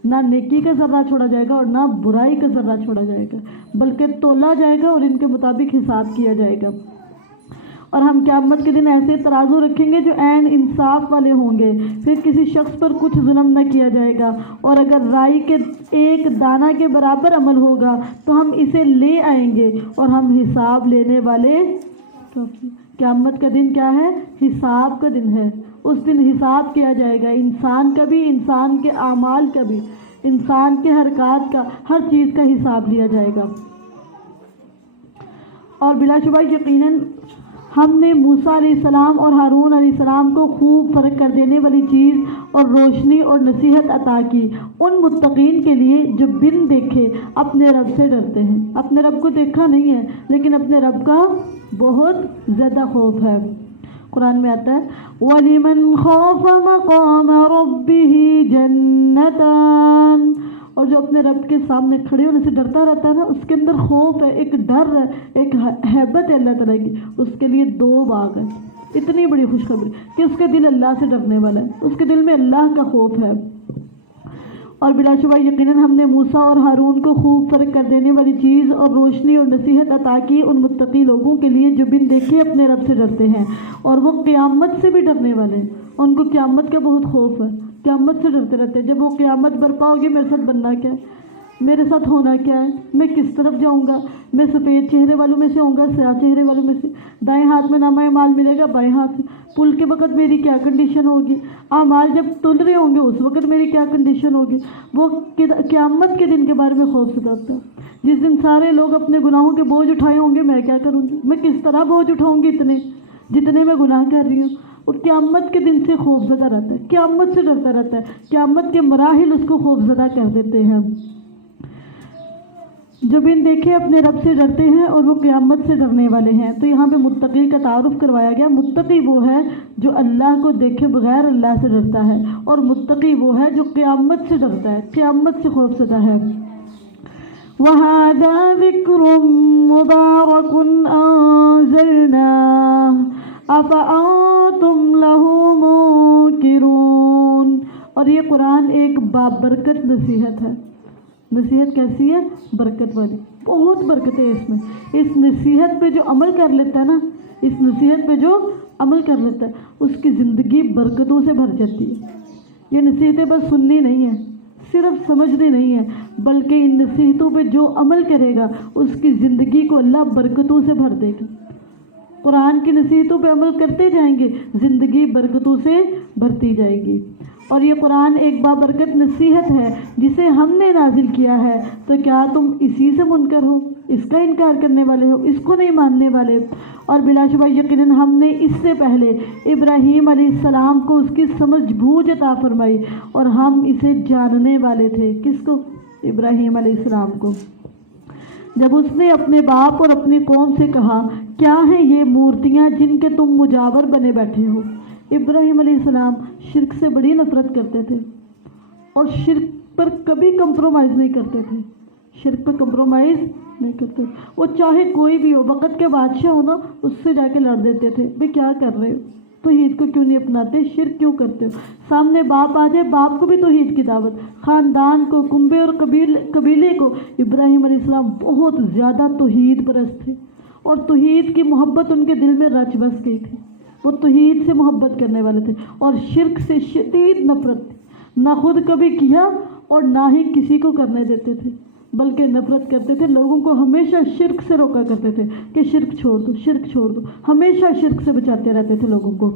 نہ نیکی کا ذرہ چھوڑا جائے گا اور نہ برائی کا ذرہ چھوڑا جائے گا، بلکہ تولا جائے گا اور ان کے مطابق حساب کیا جائے گا. اور ہم قیامت کے دن ایسے ترازو رکھیں گے جو عین انصاف والے ہوں گے. پھر کسی شخص پر کچھ ظلم نہ کیا جائے گا، اور اگر رائی کے ایک دانہ کے برابر عمل ہوگا تو ہم اسے لے آئیں گے اور ہم حساب لینے والے. قیامت کا دن کیا ہے؟ حساب کا دن ہے. اس دن حساب کیا جائے گا، انسان کا بھی، انسان کے اعمال کا بھی، انسان کے حرکات کا، ہر چیز کا حساب لیا جائے گا. اور بلا شبہ یقیناً ہم نے موسیٰ علیہ السلام اور ہارون علیہ السلام کو خوب فرق کر دینے والی چیز اور روشنی اور نصیحت عطا کی ان متقین کے لیے جو بن دیکھے اپنے رب سے ڈرتے ہیں. اپنے رب کو دیکھا نہیں ہے لیکن اپنے رب کا بہت زیادہ خوف ہے. قرآن میں آتا ہے وَلِمَنْ خَافَ مَقَامَ رَبِّهِ جَنَّتَانِ، اور جو اپنے رب کے سامنے کھڑے ہونے سے ڈرتا رہتا ہے نا، اس کے اندر خوف ہے، ایک ڈر ہے، ایک ہیبت ہے اللہ تعالیٰ کی. اس کے لیے 2 باغ ہیں. اتنی بڑی خوشخبری کہ اس کا دل اللہ سے ڈرنے والا ہے، اس کے دل میں اللہ کا خوف ہے. اور بلا شبہ یقیناً ہم نے موسیٰ اور ہارون کو خوب فرق کر دینے والی چیز اور روشنی اور نصیحت عطا کی ان متقی لوگوں کے لیے جو بن دیکھے اپنے رب سے ڈرتے ہیں اور وہ قیامت سے بھی ڈرنے والے ہیں. ان کو قیامت کا بہت خوف ہے، قیامت سے ڈرتے رہتے ہیں. جب وہ قیامت برپا ہوگی میرے ساتھ بننا کیا ہے، میرے ساتھ ہونا کیا ہے، میں کس طرف جاؤں گا، میں سفید چہرے والوں میں سے ہوں گا، سیاہ چہرے والوں میں سے، دائیں ہاتھ میں نامہ اعمال ملے گا، بائیں ہاتھ سے. پل کے وقت میری کیا کنڈیشن ہوگی، اعمال جب تل رہے ہوں گے اس وقت میری کیا کنڈیشن ہوگی. وہ قیامت کے دن کے بارے میں خوف زدہ ہوتا ہے. جس دن سارے لوگ اپنے گناہوں کے بوجھ اٹھائے ہوں گے، میں کیا کروں گی، میں کس طرح بوجھ اٹھاؤں گی اتنے جتنے میں گناہ کر رہی ہوں. وہ قیامت کے دن سے خوف زدہ رہتا ہے، قیامت سے ڈرتا رہتا ہے. قیامت کے مراحل اس کو خوف زدہ کر دیتے ہیں. جو بن دیکھے اپنے رب سے ڈرتے ہیں اور وہ قیامت سے ڈرنے والے ہیں. تو یہاں پہ متقی کا تعارف کروایا گیا. متقی وہ ہے جو اللہ کو دیکھے بغیر اللہ سے ڈرتا ہے، اور متقی وہ ہے جو قیامت سے ڈرتا ہے، قیامت سے خوف زدہ ہے. وَهَذَا ذِكْرٌ مُبَارَكٌ أَنزَلْنَاهُ أَفَأَنْتُمْ لَهُ مُنْكِرُونَ. اور یہ قرآن ایک بابرکت نصیحت ہے. نصیحت کیسی ہے؟ برکت والی. بہت برکت ہے اس میں. اس نصیحت پہ جو عمل کر لیتا ہے نا، اس نصیحت پہ جو عمل کر لیتا ہے اس کی زندگی برکتوں سے بھر جاتی ہے. یہ نصیحتیں بس سننی نہیں ہیں، صرف سمجھنی نہیں ہے، بلکہ ان نصیحتوں پہ جو عمل کرے گا اس کی زندگی کو اللہ برکتوں سے بھر دے گا. قرآن کی نصیحتوں پہ عمل کرتے جائیں گے، زندگی برکتوں سے بھرتی جائے گی. اور یہ قرآن ایک بابرکت نصیحت ہے جسے ہم نے نازل کیا ہے. تو کیا تم اسی سے منکر ہو، اس کا انکار کرنے والے ہو، اس کو نہیں ماننے والے؟ اور بلا شبہ یقیناً ہم نے اس سے پہلے ابراہیم علیہ السلام کو اس کی سمجھ بوجھ عطا فرمائی اور ہم اسے جاننے والے تھے. کس کو؟ ابراہیم علیہ السلام کو. جب اس نے اپنے باپ اور اپنی قوم سے کہا کیا ہیں یہ مورتیاں جن کے تم مجاور بنے بیٹھے ہو. ابراہیم علیہ السلام شرک سے بڑی نفرت کرتے تھے اور شرک پر کبھی کمپرومائز نہیں کرتے تھے. شرک پر کمپرومائز نہیں کرتے. وہ چاہے کوئی بھی ہو، وقت کے بادشاہ ہو نا، اس سے جا کے لڑ دیتے تھے. بھئی کیا کر رہے ہو، توحید کو کیوں نہیں اپناتے، شرک کیوں کرتے ہو. سامنے باپ آ جائے، باپ کو بھی توحید کی دعوت، خاندان کو، کنبے اور قبیلے کو. ابراہیم علیہ السلام بہت زیادہ توحید پرست تھے اور توحید کی محبت ان کے دل میں رچ بس گئی تھی. وہ توحید سے محبت کرنے والے تھے اور شرک سے شدید نفرت تھی. نہ خود کبھی کیا اور نہ ہی کسی کو کرنے دیتے تھے، بلکہ نفرت کرتے تھے. لوگوں کو ہمیشہ شرک سے روکا کرتے تھے کہ شرک چھوڑ دو، شرک چھوڑ دو. ہمیشہ شرک سے بچاتے رہتے تھے لوگوں کو.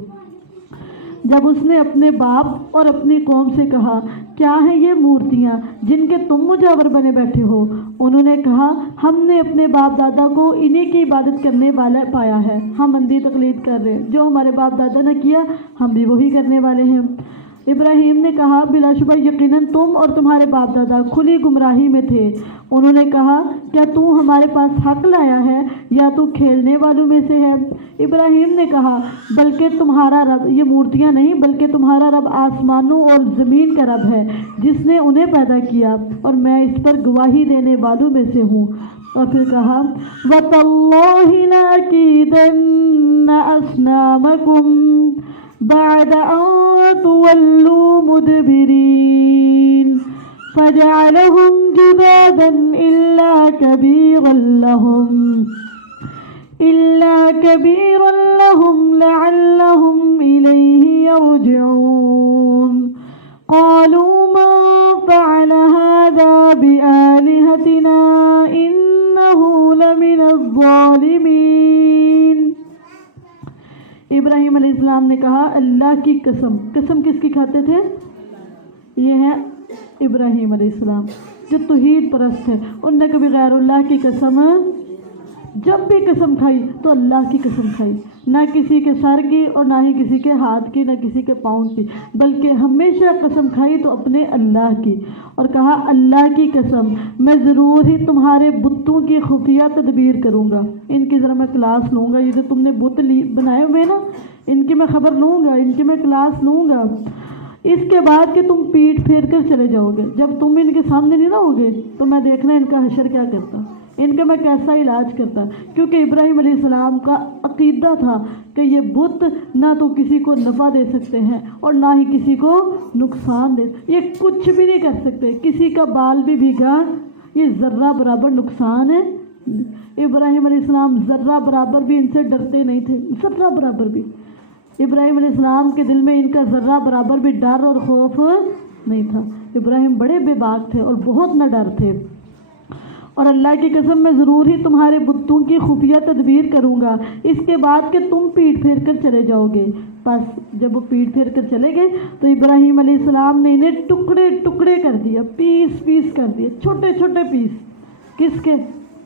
جب اس نے اپنے باپ اور اپنی قوم سے کہا کیا ہیں یہ مورتیاں جن کے تم مجاور بنے بیٹھے ہو، انہوں نے کہا ہم نے اپنے باپ دادا کو انہی کی عبادت کرنے والا پایا ہے. ہم اندھی تقلید کر رہے ہیں، جو ہمارے باپ دادا نے کیا ہم بھی وہی کرنے والے ہیں. ابراہیم نے کہا بلا شبہ یقیناً تم اور تمہارے باپ دادا کھلی گمراہی میں تھے۔ انہوں نے کہا کیا تو ہمارے پاس حق لایا ہے یا تو کھیلنے والوں میں سے ہے؟ ابراہیم نے کہا بلکہ تمہارا رب، یہ مورتیاں نہیں بلکہ تمہارا رب آسمانوں اور زمین کا رب ہے جس نے انہیں پیدا کیا، اور میں اس پر گواہی دینے والوں میں سے ہوں۔ اور پھر کہا وَتَاللَّهِ لَأَكِيدَنَّ أَصْنَامَكُمْ بَعْدَ أَن تُوَلُّوا مُدْبِرِينَ فَجَعَلَهُمْ جُذَاذًا إِلَّا كَبِيرًا لَهُمْ لَعَلَّهُمْ إِلَيْهِ يَرْجِعُونَ قَالُوا مَن فَعَلَ هَذَا بِآلِهَتِنَا إِنَّهُ لَمِنَ الظَّالِمِينَ۔ ابراہیم علیہ السلام نے کہا اللہ کی قسم، قسم کس کی کھاتے تھے؟ یہ ہے ابراہیم علیہ السلام جو توحید پرست ہے، انہوں نے کبھی غیر اللہ کی قسم، جب بھی قسم کھائی تو اللہ کی قسم کھائی، نہ کسی کے سر کی اور نہ ہی کسی کے ہاتھ کی، نہ کسی کے پاؤں کی، بلکہ ہمیشہ قسم کھائی تو اپنے اللہ کی، اور کہا اللہ کی قسم میں ضرور ہی تمہارے بتوں کی خفیہ تدبیر کروں گا۔ ان کی ذرا میں کلاس لوں گا، یہ جو تم نے بت بنائے ہوئے نا ان کی میں خبر لوں گا، ان کی میں کلاس لوں گا۔ اس کے بعد کہ تم پیٹ پھیر کر چلے جاؤ گے، جب تم ان کے سامنے نہیں نہ ہوگے تو میں دیکھنا ان کا حشر کیا کرتا، ان کا میں کیسا علاج کرتا، کیونکہ ابراہیم علیہ السلام کا عقیدہ تھا کہ یہ بت نہ تو کسی کو نفع دے سکتے ہیں اور نہ ہی کسی کو نقصان دے، یہ کچھ بھی نہیں کر سکتے، کسی کا بال بھی بھیگا یہ ذرہ برابر نقصان ہے۔ ابراہیم علیہ السلام ذرہ برابر بھی ان سے ڈرتے نہیں تھے، ذرہ برابر بھی ابراہیم علیہ السلام کے دل میں ان کا ذرہ برابر بھی ڈر اور خوف نہیں تھا۔ ابراہیم بڑے بے باک تھے اور بہت نہ ڈر تھے۔ اور اللہ کی قسم میں ضرور ہی تمہارے بتوں کی خفیہ تدبیر کروں گا، اس کے بعد کہ تم پیٹ پھیر کر چلے جاؤ گے۔ بس جب وہ پیٹ پھیر کر چلے گئے تو ابراہیم علیہ السلام نے انہیں ٹکڑے ٹکڑے کر دیا، پیس پیس کر دیے، چھوٹے چھوٹے پیس۔ کس کے؟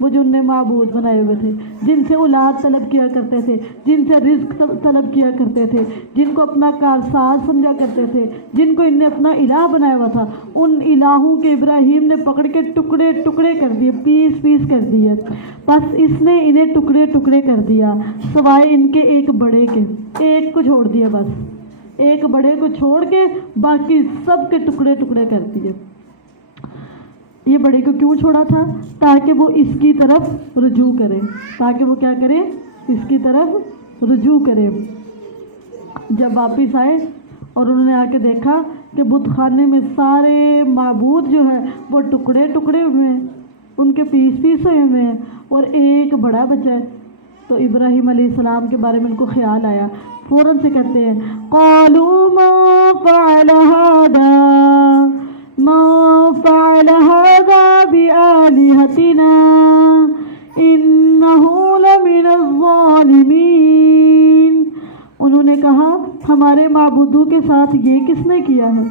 وہ جو انہیں معبود بنائے ہوئے تھے، جن سے اولاد طلب کیا کرتے تھے، جن سے رزق طلب کیا کرتے تھے، جن کو اپنا کارساز سمجھا کرتے تھے، جن کو ان نے اپنا الہ بنایا ہوا تھا، ان الہوں کے ابراہیم نے پکڑ کے ٹکڑے ٹکڑے کر دیے، پیس پیس کر دیے۔ بس اس نے انہیں ٹکڑے ٹکڑے کر دیا سوائے ان کے ایک بڑے کے، ایک کو چھوڑ دیا، بس ایک بڑے کو چھوڑ کے باقی سب کے ٹکڑے ٹکڑے کر دیے۔ یہ بڑے کو کیوں چھوڑا تھا؟ تاکہ وہ اس کی طرف رجوع کرے، تاکہ وہ کیا کرے؟ اس کی طرف رجوع کرے۔ جب واپس آئے اور انہوں نے آ کے دیکھا کہ بت خانے میں سارے معبود جو ہے وہ ٹکڑے ٹکڑے ہوئے ہیں، ان کے پیس پیس ہوئے ہوئے ہیں، اور ایک بڑا بچہ ہے، تو ابراہیم علیہ السلام کے بارے میں ان کو خیال آیا، فوراً سے کہتے ہیں قالوا ما فعل هذا بآلهتنا إنه لمن الظالمين۔ انہوں نے کہا ہمارے معبودوں کے ساتھ یہ کس نے کیا ہے؟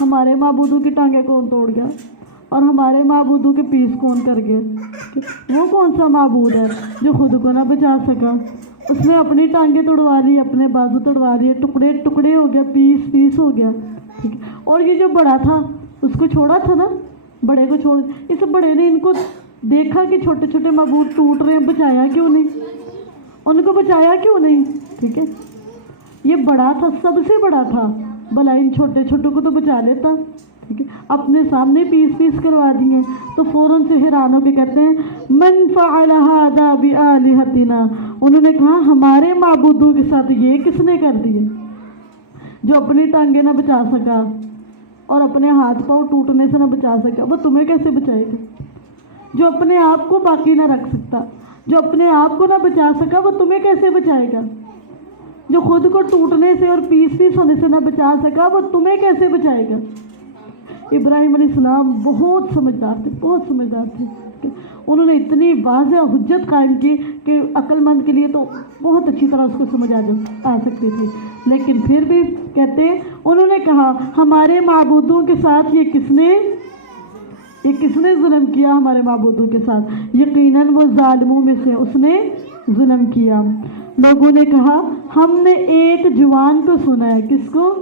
ہمارے معبودوں کی ٹانگیں کون توڑ گیا اور ہمارے معبودوں کے پیس کون کر گیا؟ وہ کون سا معبود ہے جو خود کو نہ بچا سکا؟ اس نے اپنی ٹانگیں توڑوا لی، اپنے بازو توڑوا لیے، ٹکڑے ٹکڑے ہو گیا، پیس پیس ہو گیا، ٹھیک ہے۔ اور یہ جو بڑا تھا اس کو چھوڑا تھا نا، بڑے کو چھوڑ، اس بڑے نے ان کو دیکھا کہ چھوٹے چھوٹے معبود ٹوٹ رہے ہیں، بچایا کیوں نہیں؟ ان کو بچایا کیوں نہیں؟ ٹھیک ہے، یہ بڑا تھا، سب سے بڑا تھا، بھلا ان چھوٹے چھوٹوں کو تو بچا لیتا، ٹھیک ہے، اپنے سامنے پیس پیس کروا دیے۔ تو فوراً سے حیران ہو کے کہتے ہیں من فعل هذا بآلهتنا، انہوں نے کہا ہمارے معبودوں کے ساتھ یہ کس نے کر دیے؟ جو اپنی ٹانگیں نہ بچا سکا اور اپنے ہاتھ پاؤں ٹوٹنے سے نہ بچا سکا، وہ تمہیں کیسے بچائے گا؟ جو اپنے آپ کو باقی نہ رکھ سکتا، جو اپنے آپ کو نہ بچا سکا، وہ تمہیں کیسے بچائے گا؟ جو خود کو ٹوٹنے سے اور پیس پیس ہونے سے نہ بچا سکا، وہ تمہیں کیسے بچائے گا؟ ابراہیم علیہ السلام بہت سمجھدار تھے، بہت سمجھدار تھے، انہوں نے اتنی واضح حجت قائم کی کہ عقل مند کے لیے تو بہت اچھی طرح اس کو سمجھ آ سکتی تھی، لیکن پھر بھی کہتے انہوں نے کہا ہمارے معبودوں کے ساتھ یہ کس نے ظلم کیا؟ ہمارے معبودوں کے ساتھ یقیناً وہ ظالموں میں سے اس نے ظلم کیا۔ لوگوں نے کہا ہم نے ایک جوان کو سنا ہے، کس کو؟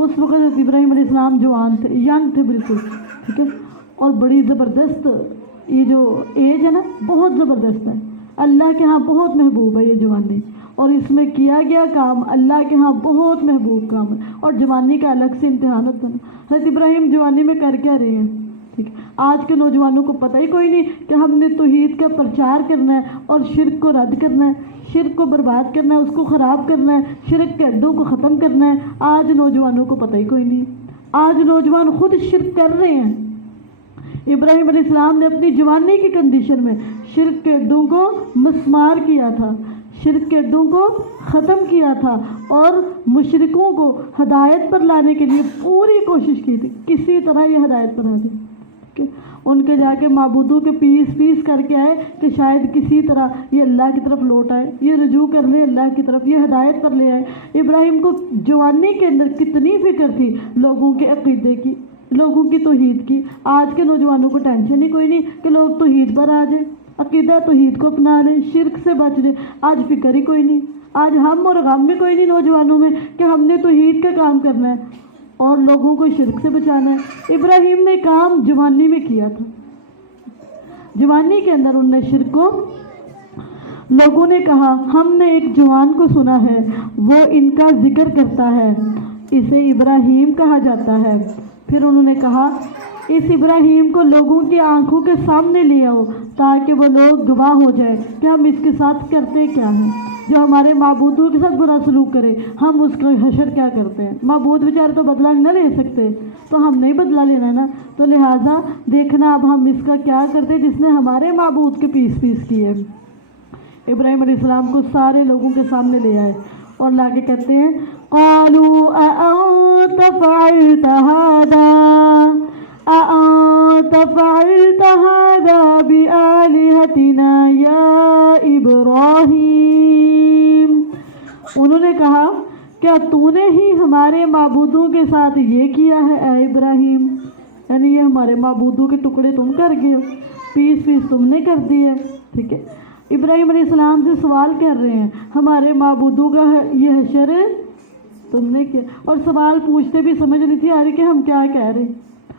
اس وقت حضرت ابراہیم علیہ السلام جوان تھے، ینگ تھے بالکل، ٹھیک ہے، اور بڑی زبردست یہ جو ایج ہے نا بہت زبردست ہے، اللہ کے ہاں بہت محبوب ہے یہ جوانی، اور اس میں کیا گیا کام اللہ کے ہاں بہت محبوب کام ہے، اور جوانی کا الگ سے امتحان ہوتا ہے۔ حضرت ابراہیم جوانی میں کر کیا رہے ہیں؟ ٹھیک ہے، آج کے نوجوانوں کو پتہ ہی کوئی نہیں کہ ہم نے توحید کا پرچار کرنا ہے اور شرک کو رد کرنا ہے، شرک کو برباد کرنا ہے، اس کو خراب کرنا ہے، شرک کے عہدوں کو ختم کرنا ہے۔ آج نوجوانوں کو پتہ ہی کوئی نہیں، آج نوجوان خود شرک کر رہے ہیں۔ ابراہیم علیہ السلام نے اپنی جوانی کی کنڈیشن میں شرک کے عہدوں کو مسمار کیا تھا، شرک کے عہدوں کو ختم کیا تھا، اور مشرکوں کو ہدایت پر لانے کے لیے پوری کوشش کی تھی، کسی طرح یہ ہدایت پر آ جائے۔ ان کے جا کے معبودوں کے پیس کر کے آئے کہ شاید کسی طرح یہ اللہ کی طرف لوٹ آئے، یہ رجوع کر لے اللہ کی طرف، یہ ہدایت پر لے آئے۔ ابراہیم کو جوانی کے اندر کتنی فکر تھی لوگوں کے عقیدے کی، لوگوں کی توحید کی۔ آج کے نوجوانوں کو ٹینشن ہی کوئی نہیں کہ لوگ توحید پر آ جائیں، عقیدہ توحید کو اپنا لیں، شرک سے بچ جائیں، آج فکر ہی کوئی نہیں، آج ہم اور غم میں کوئی نہیں نوجوانوں میں کہ ہم نے توحید کا کام کرنا ہے اور لوگوں کو شرک سے بچانا ہے۔ ابراہیم نے کام جوانی میں کیا تھا، جوانی کے اندر انہوں نے شرک کو، لوگوں نے کہا ہم نے ایک جوان کو سنا ہے وہ ان کا ذکر کرتا ہے، اسے ابراہیم کہا جاتا ہے۔ پھر انہوں نے کہا اس ابراہیم کو لوگوں کی آنکھوں کے سامنے لے آؤ تاکہ وہ لوگ گواہ ہو جائے کہ ہم اس کے ساتھ کرتے کیا ہیں، جو ہمارے معبودوں کے ساتھ برا سلوک کرے ہم اس کا حشر کیا کرتے ہیں۔ معبود بیچارے تو بدلہ نہ لے سکتے، تو ہم نہیں بدلہ لینا نا، تو لہٰذا دیکھنا اب ہم اس کا کیا کرتے جس نے ہمارے معبود کے پیس کیے۔ ابراہیم علیہ السلام کو سارے لوگوں کے سامنے لے آئے اور لا کے کہتے ہیں قالوا اانت فعلت هذا اانت فعلت هذا بآلهتنا یا ابراہیم۔ انہوں نے کہا کیا تو نے ہی ہمارے معبودوں کے ساتھ یہ کیا ہے اے ابراہیم؟ یعنی یہ ہمارے معبودوں کے ٹکڑے تم کر گئے ہو، پیس تم نے کر دی ہے، ٹھیک ہے۔ ابراہیم علیہ السلام سے سوال کر رہے ہیں ہمارے معبودوں کا یہ حشر تم نے کیا، اور سوال پوچھتے بھی سمجھ نہیں تھی آ رہی کہ ہم کیا کہہ رہے۔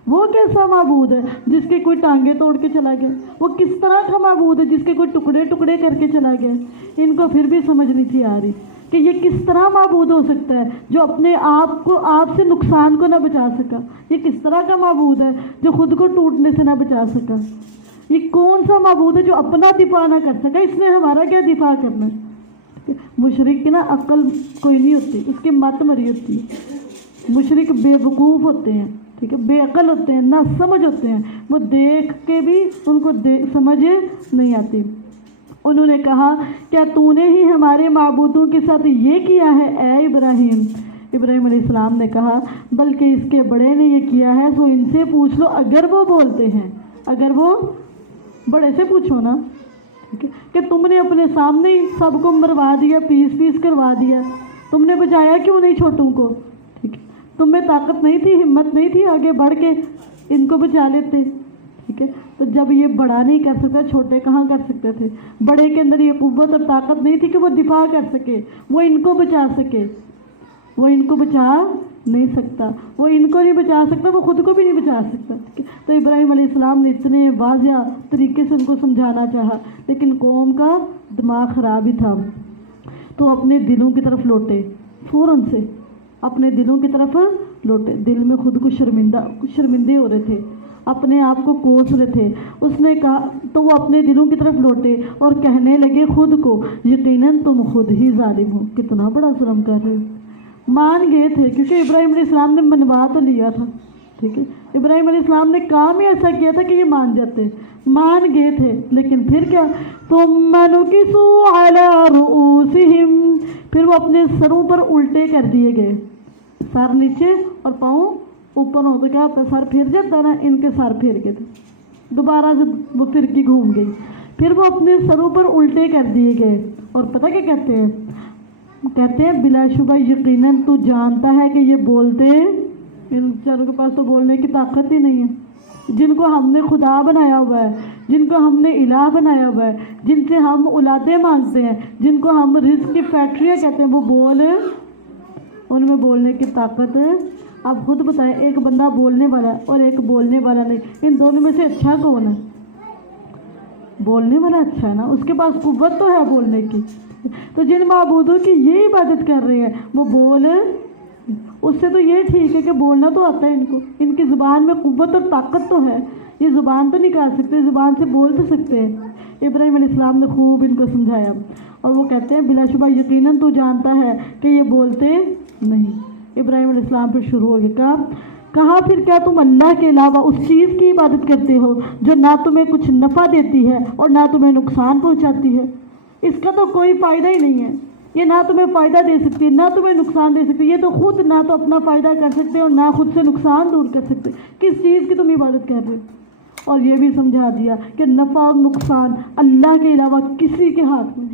وہ کیسا معبود ہے جس کے کوئی ٹانگیں توڑ کے چلا گیا؟ وہ کس طرح کا معبود ہے جس کے کوئی ٹکڑے کر کے چلا گیا؟ ان کو پھر بھی سمجھ نہیں تھی آ رہی کہ یہ کس طرح معبود ہو سکتا ہے جو اپنے آپ سے نقصان کو نہ بچا سکا، یہ کس طرح کا معبود ہے جو خود کو ٹوٹنے سے نہ بچا سکا، یہ کون سا معبود ہے جو اپنا دفاع نہ کر سکا، اس نے ہمارا کیا دفاع کرنا ہے۔ مشرک کی نا عقل کوئی نہیں ہوتی، اس کی مت مری ہوتی ہے۔ مشرک بے وقوف ہوتے ہیں، ٹھیک ہے، بے عقل ہوتے ہیں، نہ سمجھ ہوتے ہیں، وہ دیکھ کے بھی ان کو سمجھ نہیں آتی۔ انہوں نے کہا کیا تو نے ہی ہمارے معبودوں کے ساتھ یہ کیا ہے اے ابراہیم؟ ابراہیم علیہ السلام نے کہا بلکہ اس کے بڑے نے یہ کیا ہے سو ان سے پوچھ لو اگر وہ بولتے ہیں، اگر وہ بڑے سے پوچھو نا، ٹھیک ہے، کہ تم نے اپنے سامنے ہی سب کو مروا دیا، پیس کروا دیا، تم نے بچایا کیوں نہیں چھوٹوں کو؟ ٹھیک ہے، تم میں طاقت نہیں تھی، ہمت نہیں تھی آگے بڑھ کے ان کو بچا لیتے، ٹھیک ہے۔ تو جب یہ بڑا نہیں کر سکتا چھوٹے کہاں کر سکتے تھے؟ بڑے کے اندر یہ قوت اور طاقت نہیں تھی کہ وہ دفاع کر سکے، وہ ان کو بچا سکے، وہ ان کو بچا نہیں سکتا، وہ ان کو نہیں بچا سکتا، وہ خود کو بھی نہیں بچا سکتا۔ تو ابراہیم علیہ السلام نے اتنے واضح طریقے سے ان کو سمجھانا چاہا، لیکن قوم کا دماغ خراب ہی تھا، تو اپنے دلوں کی طرف لوٹے، فوراً سے اپنے دلوں کی طرف لوٹے، دل میں خود کو شرمندے ہو رہے تھے، اپنے آپ کو کوس رہے تھے۔ اس نے کہا تو وہ اپنے دلوں کی طرف لوٹے اور کہنے لگے خود کو یقیناً تم خود ہی ظالم ہو، کتنا بڑا ظلم کر رہے ہو۔ مان گئے تھے کیونکہ ابراہیم علیہ السلام نے منوا تو لیا تھا، ٹھیک ہے، ابراہیم علیہ السلام نے کام ہی ایسا کیا تھا کہ یہ مان جاتے، مان گئے تھے، لیکن پھر کیا ثم نکسوا علی رؤوسہم، پھر وہ اپنے سروں پر الٹے کر دیے گئے، سر نیچے اور پاؤں اوپر ہو تو کیا ہوتا ہے، سر پھر جاتا ہے نا، ان کے سر پھر گئے تھے، دوبارہ سے وہ پھرکی گھوم گئی، پھر وہ اپنے سروں پر الٹے کر دیے گئے۔ اور پتہ کیا کہتے ہیں بلا شبہ یقیناً تو جانتا ہے کہ یہ بولتے، ان بیچاروں کے پاس تو بولنے کی طاقت ہی نہیں ہے، جن کو ہم نے خدا بنایا ہوا ہے، جن کو ہم نے الہ بنایا ہوا ہے، جن سے ہم اولادیں مانگتے ہیں، جن کو ہم رزق کی فیکٹریاں کہتے ہیں، وہ ان میں بولنے کی طاقت آپ خود بتائیں، ایک بندہ بولنے والا اور ایک بولنے والا نہیں، ان دونوں میں سے اچھا کون ہے؟ بولنے والا اچھا ہے نا، اس کے پاس قوت تو ہے بولنے کی۔ تو جن معبودوں کی یہ عبادت کر رہے ہیں وہ بول، اس سے تو یہ ٹھیک ہے کہ بولنا تو آتا ہے ان کو، ان کی زبان میں قوت اور طاقت تو ہے، یہ زبان تو نکال سکتے، زبان سے بول تو سکتے ہیں۔ ابراہیم علیہ السلام نے خوب ان کو سمجھایا، اور وہ کہتے ہیں بلا شبہ یقیناً تو جانتا ہے کہ یہ بولتے نہیں۔ ابراہیم علیہ السلام پھر شروع ہو گیا، کہا پھر کیا تم اللہ کے علاوہ اس چیز کی عبادت کرتے ہو جو نہ تمہیں کچھ نفع دیتی ہے اور نہ تمہیں نقصان پہنچاتی ہے؟ اس کا تو کوئی فائدہ ہی نہیں ہے، یہ نہ تمہیں فائدہ دے سکتی نہ تمہیں نقصان دے سکتی، یہ تو خود نہ تو اپنا فائدہ کر سکتے اور نہ خود سے نقصان دور کر سکتے، کس چیز کی تم عبادت کر رہے ہو؟ اور یہ بھی سمجھا دیا کہ نفع اور نقصان اللہ کے علاوہ کسی کے ہاتھ میں۔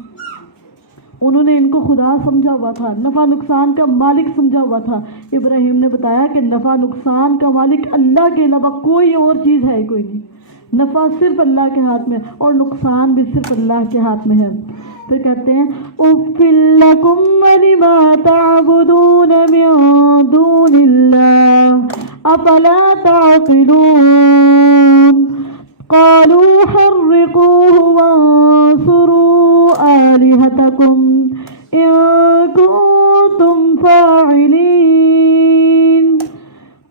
انہوں نے ان کو خدا سمجھا ہوا تھا، نفع نقصان کا مالک سمجھا ہوا تھا۔ ابراہیم نے بتایا کہ نفع نقصان کا مالک اللہ کے علاوہ کوئی اور چیز ہے کوئی نہیں، نفع صرف اللہ کے ہاتھ میں اور نقصان بھی صرف اللہ کے ہاتھ میں ہے۔ پھر کہتے ہیں اُفٍّ لَكُمْ وَلِمَا تَعْبُدُونَ مِن دُونِ اللَّهِ أَفَلَا تَعْقِلُونَ قَالُوا حَرِّقُوهُ وَانصُرُوا آلِهَتَكُمْ إِن كُنتُمْ فَاعِلِينَ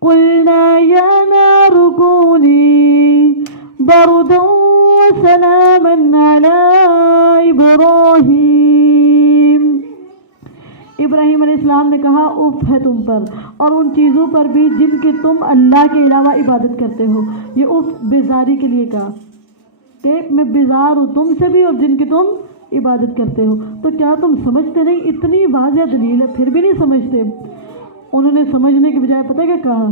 قُلْنَا يَا نَارُ كُونِي بَرْدًا وَسَلَامًا عَلَىٰ إِبْرَاهِيمَ۔ ابراہیم علیہ السلام نے کہا اف ہے تم پر اور ان چیزوں پر بھی جن کی تم اللہ کے علاوہ عبادت کرتے ہو۔ یہ اف بیزاری کے لیے کہا کہ میں بیزار ہوں تم سے بھی اور جن کی تم عبادت کرتے ہو۔ تو کیا تم سمجھتے نہیں؟ اتنی واضح دلیل ہے پھر بھی نہیں سمجھتے۔ انہوں نے سمجھنے کی بجائے پتہ کیا کہا؟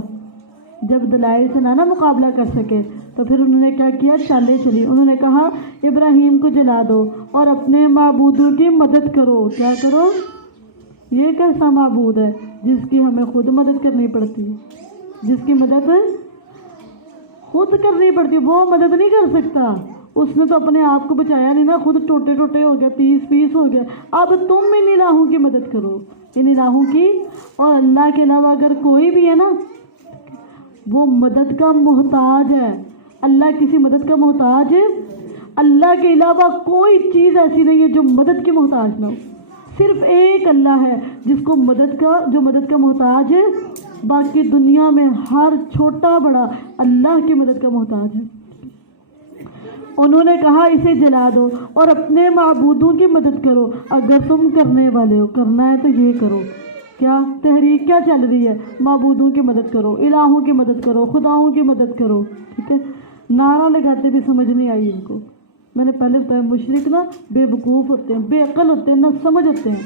جب دلائل سے نہ مقابلہ کر سکے تو پھر انہوں نے کیا کیا؟ چالیں چلی۔ انہوں نے کہا ابراہیم کو جلا دو اور اپنے معبودوں کی مدد کرو۔ کیا کرو؟ یہ کیسا معبود ہے جس کی ہمیں خود مدد کرنی پڑتی ہے، جس کی مدد خود کرنی پڑتی ہے؟ وہ مدد نہیں کر سکتا، اس نے تو اپنے آپ کو بچایا نہیں نا، خود ٹوٹے ٹوٹے ہو گیا، پیس پیس ہو گیا۔ اب تم ان الہوں کی مدد کرو، ان الہوں کی۔ اور اللہ کے علاوہ اگر کوئی بھی ہے نا وہ مدد کا محتاج ہے۔ اللہ کسی مدد کا محتاج ہے؟ اللہ کے علاوہ کوئی چیز ایسی نہیں ہے جو مدد کی محتاج نہ ہو۔ صرف ایک اللہ ہے جس کو مدد کا محتاج ہے، باقی دنیا میں ہر چھوٹا بڑا اللہ کی مدد کا محتاج ہے۔ انہوں نے کہا اسے جلا دو اور اپنے معبودوں کی مدد کرو اگر تم کرنے والے ہو، کرنا ہے تو یہ کرو۔ کیا تحریک کیا چل رہی ہے؟ معبودوں کی مدد کرو، الہوں کی مدد کرو، خداؤں کی مدد کرو، ٹھیک ہے؟ نعرہ لگاتے بھی سمجھ نہیں آئی ان کو۔ میں نے پہلے بتایا مشرک نا بے وقوف ہوتے ہیں، بے عقل ہوتے ہیں، نہ سمجھ ہوتے ہیں۔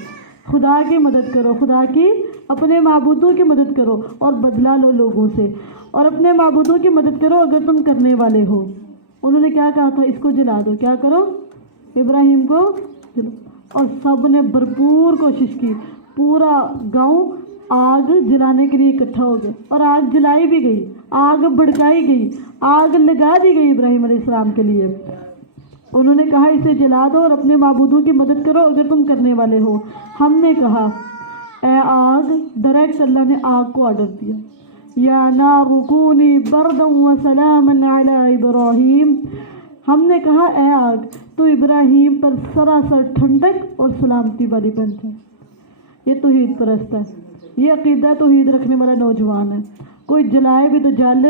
خدا کی مدد کرو، خدا کی، اپنے معبودوں کی مدد کرو اور بدلہ لو لوگوں سے، اور اپنے معبودوں کی مدد کرو اگر تم کرنے والے ہو۔ انہوں نے کیا کہا تھا؟ اس کو جلا دو۔ کیا کرو؟ ابراہیم کو جلا۔ اور سب نے بھرپور کوشش کی، پورا گاؤں آگ جلانے کے لیے اکٹھا ہو گیا اور آگ جلائی بھی گئی، آگ بھڑکائی گئی، آگ لگا دی گئی ابراہیم علیہ السلام کے لیے۔ انہوں نے کہا اسے جلا دو اور اپنے معبودوں کی مدد کرو اگر تم کرنے والے ہو۔ ہم نے کہا اے آگ، ڈائریکٹ اللہ نے آگ کو آرڈر دیا، یا نار کونی بردا وسلاما علی ابراہیم۔ ہم نے کہا اے آگ تو ابراہیم پر سراسر ٹھنڈک اور سلامتی والی بن جائے۔ یہ توحید پرست ہے، یہ عقیدہ توحید رکھنے والا نوجوان ہے۔ کوئی جلائے بھی تو جل،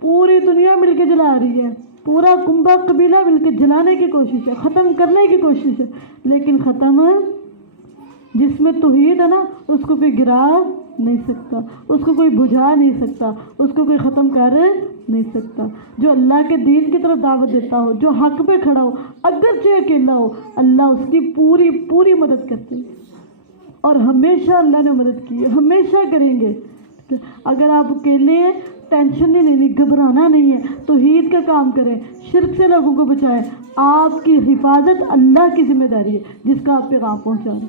پوری دنیا مل کے جلا رہی ہے، پورا کنبہ قبیلہ مل کے جلانے کی کوشش ہے، ختم کرنے کی کوشش ہے، لیکن ختم جس میں توحید ہے نا اس کو کوئی گرا نہیں سکتا، اس کو کوئی بجھا نہیں سکتا، اس کو کوئی ختم کر نہیں سکتا۔ جو اللہ کے دین کی طرف دعوت دیتا ہو، جو حق پہ کھڑا ہو، اگرچہ اکیلا ہو، اللہ اس کی پوری پوری مدد کرتے ہیں، اور ہمیشہ اللہ نے مدد کی ہے، ہمیشہ کریں گے۔ اگر آپ اکیلے ہیں ٹینشن نہیں لینی، گھبرانا نہیں ہے، توحید کا کام کریں، شرک سے لوگوں کو بچائیں۔ آپ کی حفاظت اللہ کی ذمہ داری ہے جس کا آپ پیغام پہنچائیں۔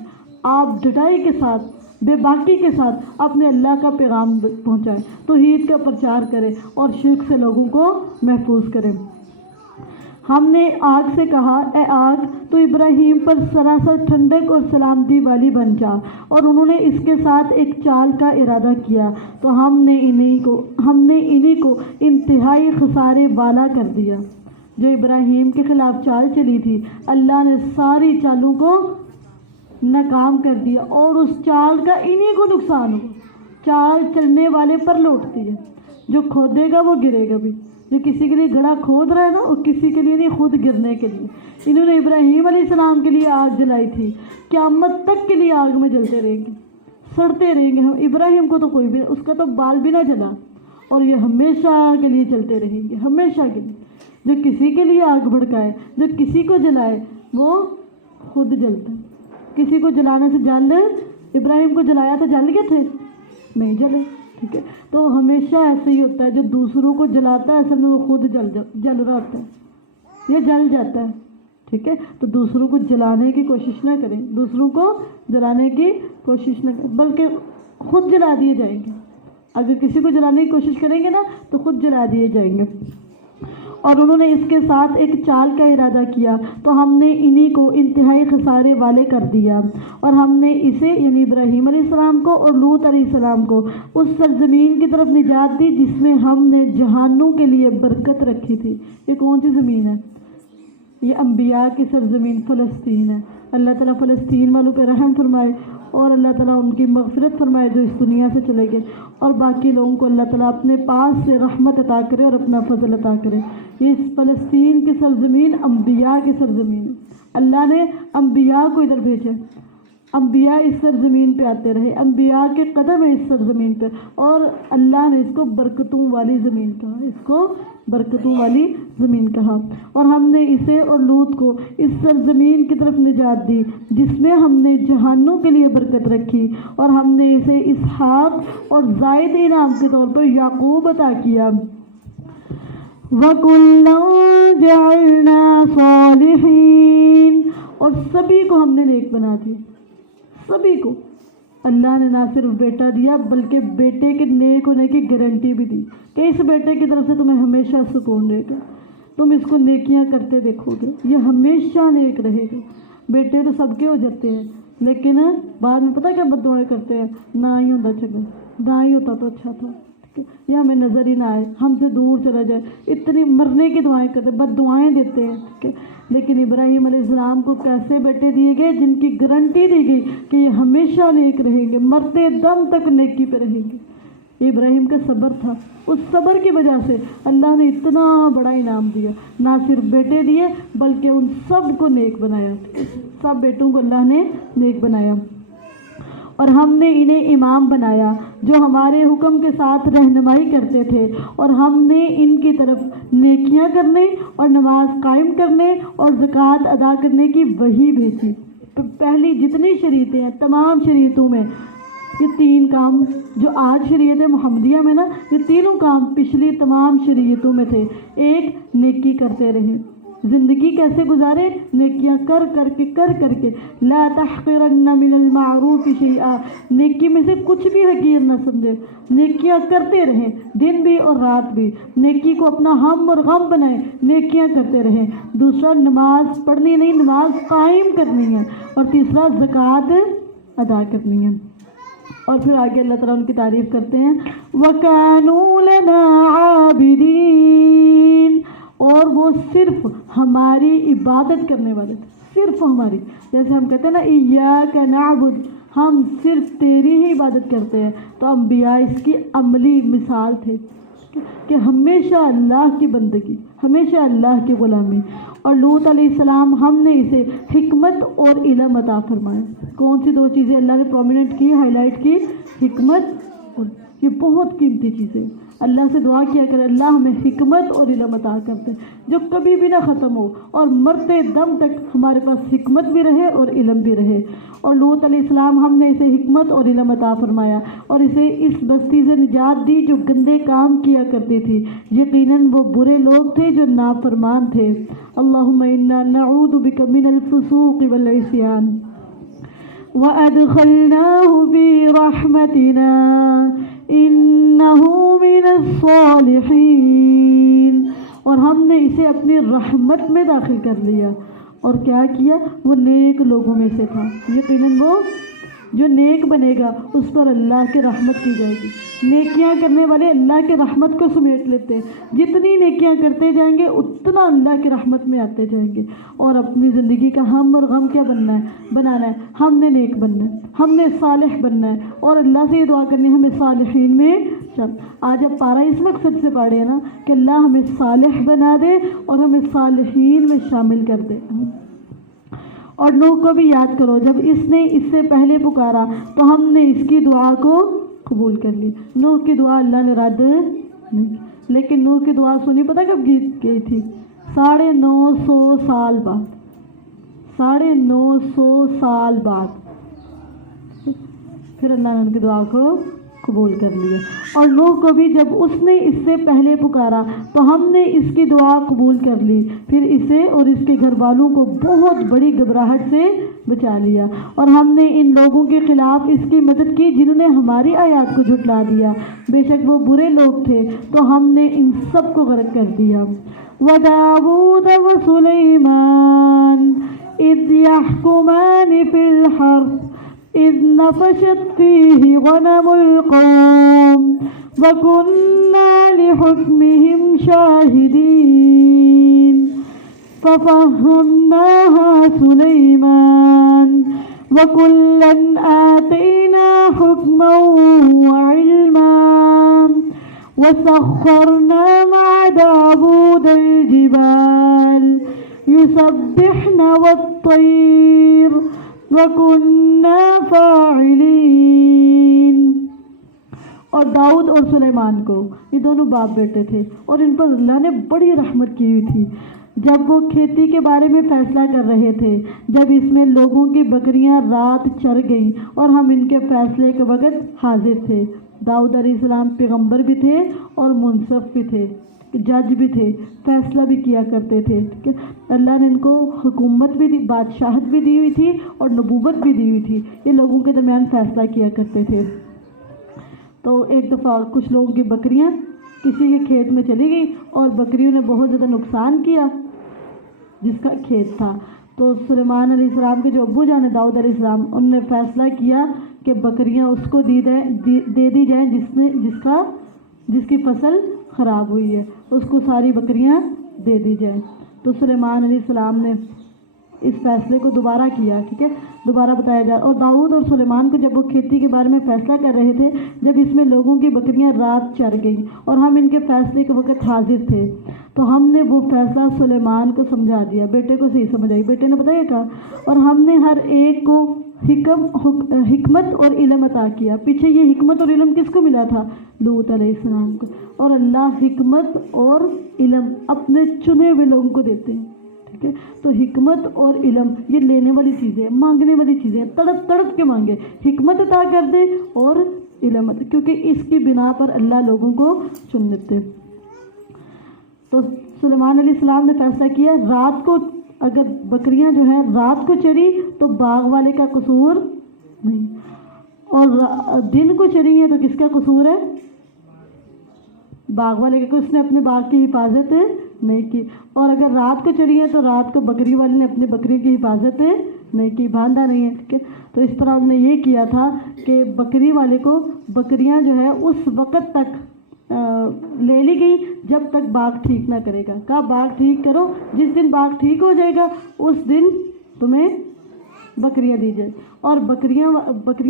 آپ ڈٹائی کے ساتھ، بے باکی کے ساتھ اپنے اللہ کا پیغام پہنچائیں، توحید کا پرچار کریں اور شرک سے لوگوں کو محفوظ کریں۔ ہم نے آگ سے کہا اے آگ تو ابراہیم پر سراسر ٹھنڈک اور سلامتی والی بن جا، اور انہوں نے اس کے ساتھ ایک چال کا ارادہ کیا تو ہم نے انہی کو انتہائی خسارے والا کر دیا۔ جو ابراہیم کے خلاف چال چلی تھی اللہ نے ساری چالوں کو ناکام کر دیا، اور اس چال کا انہی کو نقصان ہو۔ چال چلنے والے پر لوٹتی ہے، جو کھودے گا وہ گرے گا بھی۔ جو کسی کے لیے گڑھا کھود رہا ہے نا، وہ کسی کے لیے نہیں، خود گرنے کے لیے۔ انہوں نے ابراہیم علیہ السلام کے لیے آگ جلائی تھی، قیامت تک کے لیے آگ میں جلتے رہیں گے، سڑتے رہیں گے۔ ہم ابراہیم کو تو کوئی بھی، اس کا تو بال بھی نہ جلا، اور یہ ہمیشہ کے لیے چلتے رہیں گے، ہمیشہ کے لیے۔ جو کسی کے لیے آگ بھڑکائے، جو کسی کو جلائے، وہ خود جلتا ہے۔ کسی کو جلانے سے جل، ابراہیم کو جلایا تو جل گئے تھے؟ نہیں جلے، ٹھیک ہے۔ تو ہمیشہ ایسے ہی ہوتا ہے، جو دوسروں کو جلاتا ہے اصل میں وہ خود جل رہا ہوتا ہے، یہ جل جاتا ہے، ٹھیک ہے۔ تو دوسروں کو جلانے کی کوشش نہ کریں، دوسروں کو جلانے کی کوشش نہ کریں، بلکہ خود جلا دیے جائیں گے۔ اگر کسی کو جلانے کی کوشش کریں گے نا تو خود جلا دیے جائیں گے۔ اور انہوں نے اس کے ساتھ ایک چال کا ارادہ کیا تو ہم نے انہی کو انتہائی خسارے والے کر دیا، اور ہم نے اسے یعنی ابراہیم علیہ السلام کو اور لوط علیہ السلام کو اس سرزمین کی طرف نجات دی جس میں ہم نے جہانوں کے لیے برکت رکھی تھی۔ یہ کون سی زمین ہے؟ یہ انبیاء کی سرزمین فلسطین ہے۔ اللہ تعالیٰ فلسطین والوں پہ رحم فرمائے، اور اللہ تعالیٰ ان کی مغفرت فرمائے جو اس دنیا سے چلے گئے، اور باقی لوگوں کو اللہ تعالیٰ اپنے پاس سے رحمت عطا کرے اور اپنا فضل عطا کرے۔ اس فلسطین کی سرزمین انبیاء کی سرزمین ہے۔ اللہ نے انبیاء کو ادھر بھیجا، انبیاء اس سرزمین پہ آتے رہے، انبیاء کے قدم ہے اس سرزمین پہ، اور اللہ نے اس کو برکتوں والی زمین کہا، اس کو برکتوں والی زمین کہا۔ اور ہم نے اسے اور لوط کو اس سرزمین کی طرف نجات دی جس میں ہم نے جہانوں کے لیے برکت رکھی، اور ہم نے اسے اسحاق اور زائد انعام کے طور پر یعقوب عطا کیا۔ وَكُلًّا جَعَلْنَا صَالِحِينَ، اور سبھی کو ہم نے نیک بنا دیا، سبھی کو۔ اللہ نے نہ صرف بیٹا دیا بلکہ بیٹے کے نیک ہونے کی گارنٹی بھی دی کہ اس بیٹے کی طرف سے تمہیں ہمیشہ سکون رہے گا، تم اس کو نیکیاں کرتے دیکھو گے، یہ ہمیشہ نیک رہے گا۔ بیٹے تو سب کے ہو جاتے ہیں، لیکن بعد میں پتہ کیا بد دعائیں کرتے ہیں؟ نہ ہی ہوتا چلے، نہ ہی ہوتا تو اچھا تھا، یا ہمیں نظر ہی نہ آئے، ہم سے دور چلا جائے، اتنی مرنے کی دعائیں کرتے، بد دعائیں دیتے ہیں۔ لیکن ابراہیم علیہ السلام کو کیسے بیٹے دیے گئے جن کی گارنٹی دی گئی کہ یہ ہمیشہ نیک رہیں گے، مرتے دم تک نیکی پہ رہیں گے۔ ابراہیم کا صبر تھا، اس صبر کی وجہ سے اللہ نے اتنا بڑا انعام دیا، نہ صرف بیٹے دیے بلکہ ان سب کو نیک بنایا، سب بیٹوں کو اللہ نے نیک بنایا۔ اور ہم نے انہیں امام بنایا جو ہمارے حکم کے ساتھ رہنمائی کرتے تھے، اور ہم نے ان کی طرف نیکیاں کرنے اور نماز قائم کرنے اور زکوٰۃ ادا کرنے کی وحی بھیجی۔ پہلی جتنی شریعتیں ہیں تمام شریعتوں میں یہ تین کام جو آج شریعت محمدیہ میں نا، یہ تینوں کام پچھلی تمام شریعتوں میں تھے۔ ایک، نیکی کرتے رہیں، زندگی کیسے گزارے؟ نیکیاں کر کے لا تحقرن من المعروف شیئا، نیکی میں سے کچھ بھی حقیر نہ سمجھے، نیکیاں کرتے رہیں دن بھی اور رات بھی، نیکی کو اپنا ہم اور غم بنائیں، نیکیاں کرتے رہیں۔ دوسرا، نماز پڑھنی نہیں، نماز قائم کرنی ہے، اور تیسرا زکوٰۃ ادا کرنی ہے۔ اور پھر آگے اللہ تعالیٰ ان کی تعریف کرتے ہیں، وَكَانُوا لَنَا عَابِدِينَ، اور وہ صرف ہماری عبادت کرنے والے تھے، صرف ہماری۔ جیسے ہم کہتے ہیں نا ایاک نعبد، ہم صرف تیری ہی عبادت کرتے ہیں، تو انبیاء اس کی عملی مثال تھے کہ ہمیشہ اللہ کی بندگی، ہمیشہ اللہ کی غلامی۔ اور لوط علیہ السلام ہم نے اسے حکمت اور علم عطا فرمایا۔ کون سی دو چیزیں اللہ نے پرومیننٹ کی، ہائی لائٹ کی؟ حکمت، اور یہ بہت قیمتی چیزیں۔ اللہ سے دعا کیا کرے اللہ ہمیں حکمت اور علم عطا کرتے جو کبھی بھی نہ ختم ہو، اور مرتے دم تک ہمارے پاس حکمت بھی رہے اور علم بھی رہے۔ اور لوط علیہ السلام ہم نے اسے حکمت اور علم عطا فرمایا، اور اسے اس بستی سے نجات دی جو گندے کام کیا کرتی تھی، یقیناً وہ برے لوگ تھے جو نافرمان تھے۔ اللہم انا نعوذ بک من الفسوق والعصیان وَأَدْخِلْنَاهُ فِي رَحْمَتِنَا إِنَّهُ مِنَ الصَّالِحِينَ، اور ہم نے اسے اپنی رحمت میں داخل کر لیا. اور کیا کیا؟ وہ نیک لوگوں میں سے تھا. یقیناً وہ جو نیک بنے گا اس پر اللہ کی رحمت کی جائے گی. نیکیاں کرنے والے اللہ کی رحمت کو سمیٹ لیتے ہیں. جتنی نیکیاں کرتے جائیں گے اتنا اللہ کی رحمت میں آتے جائیں گے. اور اپنی زندگی کا ہم اور غم کیا بنانا ہے؟ ہم نے نیک بننا ہے, ہم نے صالح بننا ہے, اور اللہ سے یہ دعا کرنی ہے ہمیں صالحین میں چل. آج اب پارا اس مقصد سے پڑھے ہیں نا کہ اللہ ہمیں صالح بنا دے اور ہمیں صالحین میں شامل کر دے. اور نوح کو بھی یاد کرو, جب اس نے اس سے پہلے پکارا تو ہم نے اس کی دعا کو قبول کر لی. نوح کی دعا اللہ نے رد نہیں, لیکن نوح کی دعا سنی پتہ کب گئی تھی؟ 950 سال بعد. 950 سال بعد پھر اللہ نے ان کی دعا کو قبول کر لیا. اور نوح کو بھی جب اس نے اس سے پہلے پکارا تو ہم نے اس کی دعا قبول کر لی, پھر اسے اور اس کے گھر والوں کو بہت بڑی گھبراہٹ سے بچا لیا. اور ہم نے ان لوگوں کے خلاف اس کی مدد کی جنہوں نے ہماری آیات کو جھٹلا دیا, بے شک وہ برے لوگ تھے, تو ہم نے ان سب کو غرق کر دیا. وَدَاوُودَ وَسُلَيْمَانَ إِذْ يَحْكُمَانِ فِي الْحَرْثِ إِذْ نَفَشَتْ فِيهِ غَنَمُ الْقَوْمِ وَكُنَّا لِحُكْمِهِمْ شَاهِدِينَ فَفَهَّمْنَاهَا سُلَيْمَانَ وَكُلًّا آتَيْنَا حُكْمًا وَعِلْمًا وَسَخَّرْنَا مَعَ دَاوُودَ الْجِبَالَ يُسَبِّحْنَ وَالطَّيْرَ وَكُنَّا فَاعِلِينَ. اور داؤد اور سلیمان کو, یہ دونوں باپ بیٹے تھے, اور ان پر اللہ نے بڑی رحمت کی ہوئی تھی. جب وہ کھیتی کے بارے میں فیصلہ کر رہے تھے, جب اس میں لوگوں کی بکریاں رات چر گئیں اور ہم ان کے فیصلے کے وقت حاضر تھے. داؤد علیہ السلام پیغمبر بھی تھے اور منصف بھی تھے, جج بھی تھے, فیصلہ بھی کیا کرتے تھے. اللہ نے ان کو حکومت بھی دی, بادشاہت بھی دی ہوئی تھی اور نبوت بھی دی ہوئی تھی. یہ لوگوں کے درمیان فیصلہ کیا کرتے تھے. تو ایک دفعہ کچھ لوگوں کی بکریاں کسی کے کھیت میں چلی گئی اور بکریوں نے بہت زیادہ نقصان کیا جس کا کھیت تھا. تو سلیمان علیہ السلام کے جو ابو جان داؤد علیہ السلام, انہوں نے فیصلہ کیا کہ بکریاں اس کو دے دی جائیں جس کی فصل خراب ہوئی ہے, اس کو ساری بکریاں دے دی جائیں. تو سلیمان علیہ السلام نے اس فیصلے کو دوبارہ کیا, ٹھیک ہے, دوبارہ بتایا جائے. اور داؤد اور سلیمان کو جب وہ کھیتی کے بارے میں فیصلہ کر رہے تھے, جب اس میں لوگوں کی بکریاں رات چر گئیں اور ہم ان کے فیصلے کے وقت حاضر تھے, تو ہم نے وہ فیصلہ سلیمان کو سمجھا دیا. بیٹے کو صحیح سمجھ آئی, بیٹے نے بتایا کہا, اور ہم نے ہر ایک کو حکمت اور علم عطا کیا. پیچھے یہ حکمت اور علم کس کو ملا تھا؟ لوط علیہ السلام کو. اور اللہ حکمت اور علم اپنے چنے ہوئے لوگوں کو دیتے ہیں, ٹھیک ہے. تو حکمت اور علم یہ لینے والی چیزیں, مانگنے والی چیزیں, تڑپ تڑپ کے مانگے, حکمت عطا کر دے اور علم, کیونکہ اس کی بنا پر اللہ لوگوں کو چن لیتے. تو سلیمان علیہ السلام نے فیصلہ کیا, رات کو اگر بکریاں جو ہیں رات کو چری تو باغ والے کا قصور نہیں, اور دن کو چری ہیں تو کس کا قصور ہے؟ باغ والے کا. اس نے اپنے باغ کی حفاظت نہیں کی. اور اگر رات کو چری ہے تو رات کو بکری والے نے اپنے بکری کی حفاظت نہیں کی, باندھا نہیں ہے, ٹھیک ہے. تو اس طرح انہوں نے یہ کیا تھا کہ بکری والے کو بکریاں جو ہے اس وقت تک لے لی گئی جب تک باغ ٹھیک نہ کرے گا. کہا باغ ٹھیک کرو, جس دن باغ ٹھیک ہو جائے گا اس دن تمہیں بکریاں دی جائے. اور بکریوں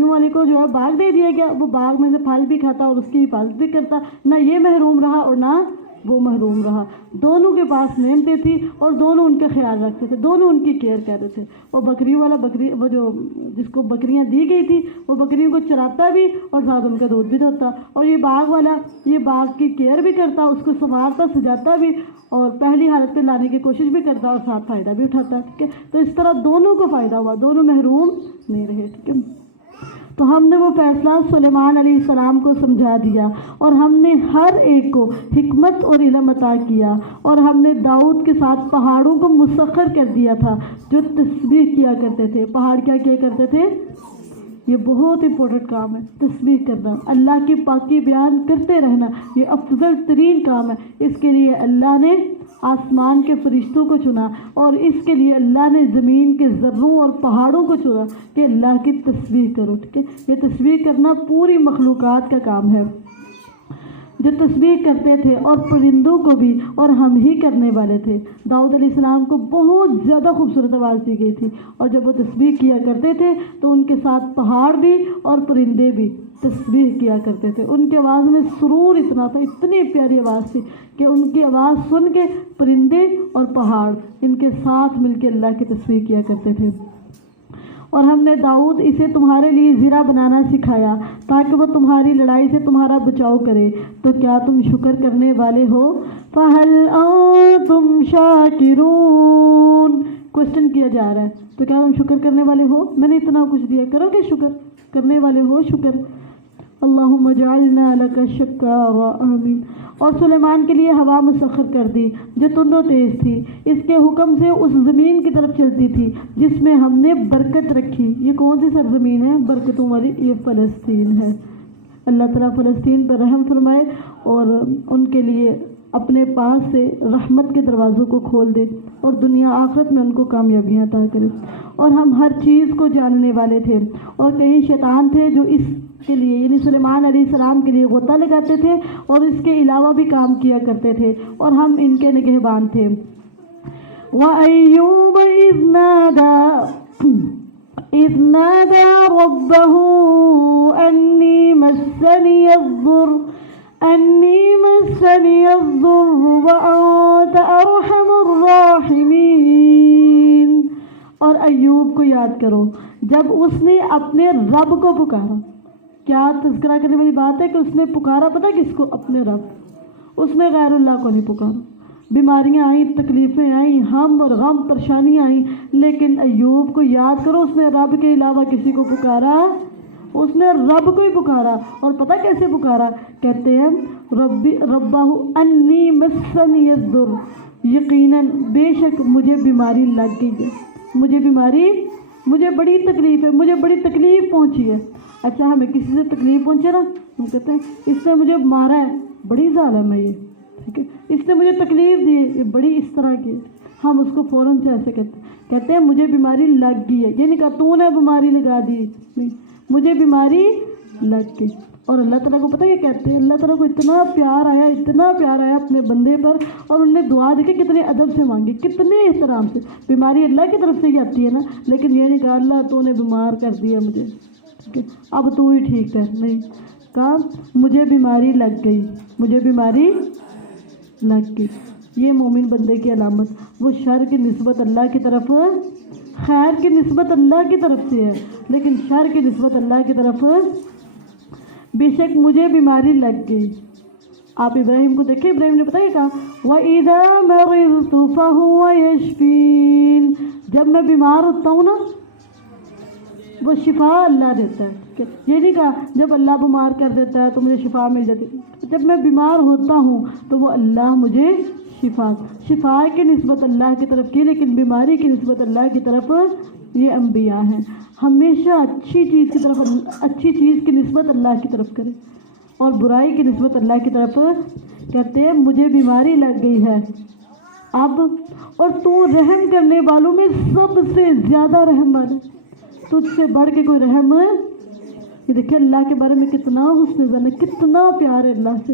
والے کو جو ہے باغ دے دیا گیا, وہ باغ میں سے پھل بھی کھاتا اور اس کی حفاظت بھی کرتا. نہ یہ محروم رہا اور نہ وہ محروم رہا. دونوں کے پاس نعمتیں تھیں اور دونوں ان کا خیال رکھتے تھے, دونوں ان کی کیئر کرتے تھے. اور بکریوں والا وہ جو جس کو بکریاں دی گئی تھی وہ بکریوں کو چراتا بھی اور ساتھ ان کا دودھ بھی دھوتا. اور یہ باغ والا یہ باغ کی کیئر بھی کرتا, اس کو سنوارتا سجاتا بھی, اور پہلی حالت پہ لانے کی کوشش بھی کرتا اور ساتھ فائدہ بھی اٹھاتا, ٹھیک ہے. تو اس طرح دونوں کو فائدہ ہوا, دونوں محروم نہیں رہے, ٹھیک ہے. تو ہم نے وہ فیصلہ سلیمان علیہ السلام کو سمجھا دیا, اور ہم نے ہر ایک کو حکمت اور علم عطا کیا. اور ہم نے داؤد کے ساتھ پہاڑوں کو مسخر کر دیا تھا جو تسبیح کیا کرتے تھے. پہاڑ کیا کرتے تھے؟ یہ بہت امپورٹنٹ کام ہے, تسبیح کرنا, اللہ کی پاکی بیان کرتے رہنا, یہ افضل ترین کام ہے. اس کے لیے اللہ نے آسمان کے فرشتوں کو چنا، اور اس کے لیے اللہ نے زمین کے ذروں اور پہاڑوں کو چنا کہ اللہ کی تسبیح کرو. ٹھیک ہے، یہ تسبیح کرنا پوری مخلوقات کا کام ہے جو تسبیح کرتے تھے، اور پرندوں کو بھی، اور ہم ہی کرنے والے تھے. داؤد علیہ السلام کو بہت زیادہ خوبصورت آواز دی گئی تھی، اور جب وہ تسبیح کیا کرتے تھے تو ان کے ساتھ پہاڑ بھی اور پرندے بھی تسبیح کیا کرتے تھے. ان کی آواز میں سرور اتنا تھا، اتنی پیاری آواز تھی کہ ان کی آواز سن کے پرندے اور پہاڑ ان کے ساتھ مل کے اللہ کی تسبیح کیا کرتے تھے. اور ہم نے داؤد اسے تمہارے لیے زرہ بنانا سکھایا تاکہ وہ تمہاری لڑائی سے تمہارا بچاؤ کرے. تو کیا تم شکر کرنے والے ہو؟ فَهَلْ أَنْتُمْ شَاكِرُونَ، کوشچن کیا جا رہا ہے. تو کیا تم شکر کرنے والے ہو؟ میں نے اتنا کچھ دیا، کرو گے شکر کرنے والے ہو؟ شکر. اللہم اجعلنا لک شکارا، آمین. اور سلیمان کے لیے ہوا مسخر کر دی جو تند و تیز تھی، اس کے حکم سے اس زمین کی طرف چلتی تھی جس میں ہم نے برکت رکھی. یہ کون سی سرزمین ہے برکتوں والی؟ یہ فلسطین ہے. اللہ تعالیٰ فلسطین پر رحم فرمائے اور ان کے لیے اپنے پاس سے رحمت کے دروازوں کو کھول دے اور دنیا آخرت میں ان کو کامیابیاں عطا کرے. اور ہم ہر چیز کو جاننے والے تھے، اور کئی شیطان تھے جو اس کے لیے یعنی سلیمان علیہ السلام کے لیے غوطہ لگاتے تھے اور اس کے علاوہ بھی کام کیا کرتے تھے، اور ہم ان کے نگہبان تھے. وَأَيُّوبَ إِذْ نَادَى رَبَّهُ أَنِّي مَسَّنِيَ الضُّرُّ وَأَنْتَ أَرْحَمُ الرَّاحِمِينَ. اور ایوب کو یاد کرو جب اس نے اپنے رب کو پکارا. کیا تذکرہ کرنے والی بات ہے کہ اس نے پکارا پتہ کس کو؟ اپنے رب. اس نے غیر اللہ کو نہیں پکارا. بیماریاں آئیں، تکلیفیں آئیں، ہم اور غم پریشانیاں آئیں، لیکن ایوب کو یاد کرو اس نے رب کے علاوہ کسی کو پکارا؟ اس نے رب کو ہی پکارا. اور پتہ کیسے پکارا؟ کہتے ہیں ربہ انی مسنی الضر، یقیناً بے شک مجھے بیماری لگ گئی ہے، مجھے بڑی تکلیف ہے، مجھے بڑی تکلیف پہنچی ہے. اچھا ہمیں کسی سے تکلیف پہنچے نا، ہم کہتے ہیں اس نے مجھے مارا ہے، بڑی ظالم ہے یہ، ٹھیک ہے، اس نے مجھے تکلیف دی ہے، یہ بڑی اس طرح کی. ہم اس کو فوراً سے ایسے کہتے ہیں مجھے بیماری لگ گئی ہے. یہ نہیں کہا تو نے بیماری لگا دی، نہیں، مجھے بیماری لگ گئی. اور اللہ تعالیٰ کو پتہ یہ کہتے ہیں، اللہ تعالیٰ کو اتنا پیار آیا اپنے بندے پر، اور انہوں نے دعا دیکھے کتنے ادب سے مانگی، کتنے احترام سے. بیماری اللہ کی طرف سے ہی آتی ہے نا، لیکن یہ نہیں کہا اللہ تو نے بیمار کر دیا مجھے، ٹھیک ہے اب تو ہی ٹھیک ہے. نہیں کہا مجھے بیماری لگ گئی. یہ مومن بندے کی علامت. وہ شر کی نسبت اللہ کی طرف، خیر کی نسبت اللہ کی طرف سے ہے، لیکن شر کی نسبت اللہ کی طرف. بے شک مجھے بیماری لگ گئی. آپ ابراہیم کو دیکھیں، ابراہیم نے بتایا کہا وَإِذَا مَرِضْتُ فَهُوَ يَشْفِينِ، جب میں بیمار ہوتا ہوں نا وہ شفا اللہ دیتا ہے. یہ نہیں کہا جب اللہ بیمار کر دیتا ہے تو مجھے شفا مل جاتی ہے. جب میں بیمار ہوتا ہوں تو وہ اللہ مجھے شفا کی نسبت اللہ کی طرف کی، لیکن بیماری کی نسبت اللہ کی طرف یہ انبیاء ہیں. ہمیشہ اچھی چیز کی نسبت اللہ کی طرف کرے اور برائی کی نسبت اللہ کی طرف. کہتے ہیں مجھے بیماری لگ گئی ہے اب، اور تو رحم کرنے والوں میں سب سے زیادہ رحم والے، تجھ سے بڑھ کے کوئی رحم. یہ دیکھیں اللہ کے بارے میں کتنا حسن ظن ہے، کتنا پیار ہے اللہ سے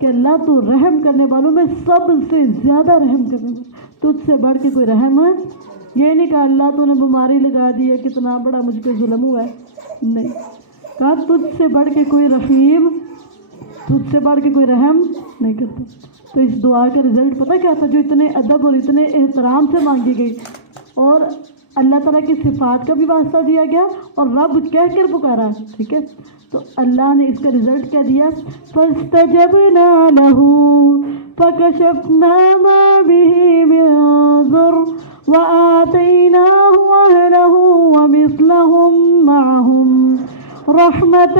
کہ اللہ تو رحم کرنے والوں میں سب سے زیادہ رحم کرنے والا، تجھ سے بڑھ کے کوئی رحم ہے. یہ نہیں کہا اللہ تو نے بیماری لگا دی ہے، کتنا بڑا مجھ پہ ظلم ہوا ہے. نہیں کہا تجھ سے بڑھ کے کوئی رحیم، تجھ سے بڑھ کے کوئی رحم نہیں کرتا. تو اس دعا کا رزلٹ پتہ کیا تھا؟ جو اتنے ادب اور اتنے احترام سے مانگی گئی، اور اللہ تعالیٰ کی صفات کا بھی واسطہ دیا گیا اور رب کہہ کر پکارا. ٹھیک ہے، تو اللہ نے اس کا رزلٹ کیا دیا؟ فَاسْتَجَبْنَا لَهُ فَكَشَفْنَا مَا بِهِ مِن ضُرٍّ وَآتَيْنَاهُ أَهْلَهُ وَمِثْلَهُم مَّعَهُمْ رَحْمَةً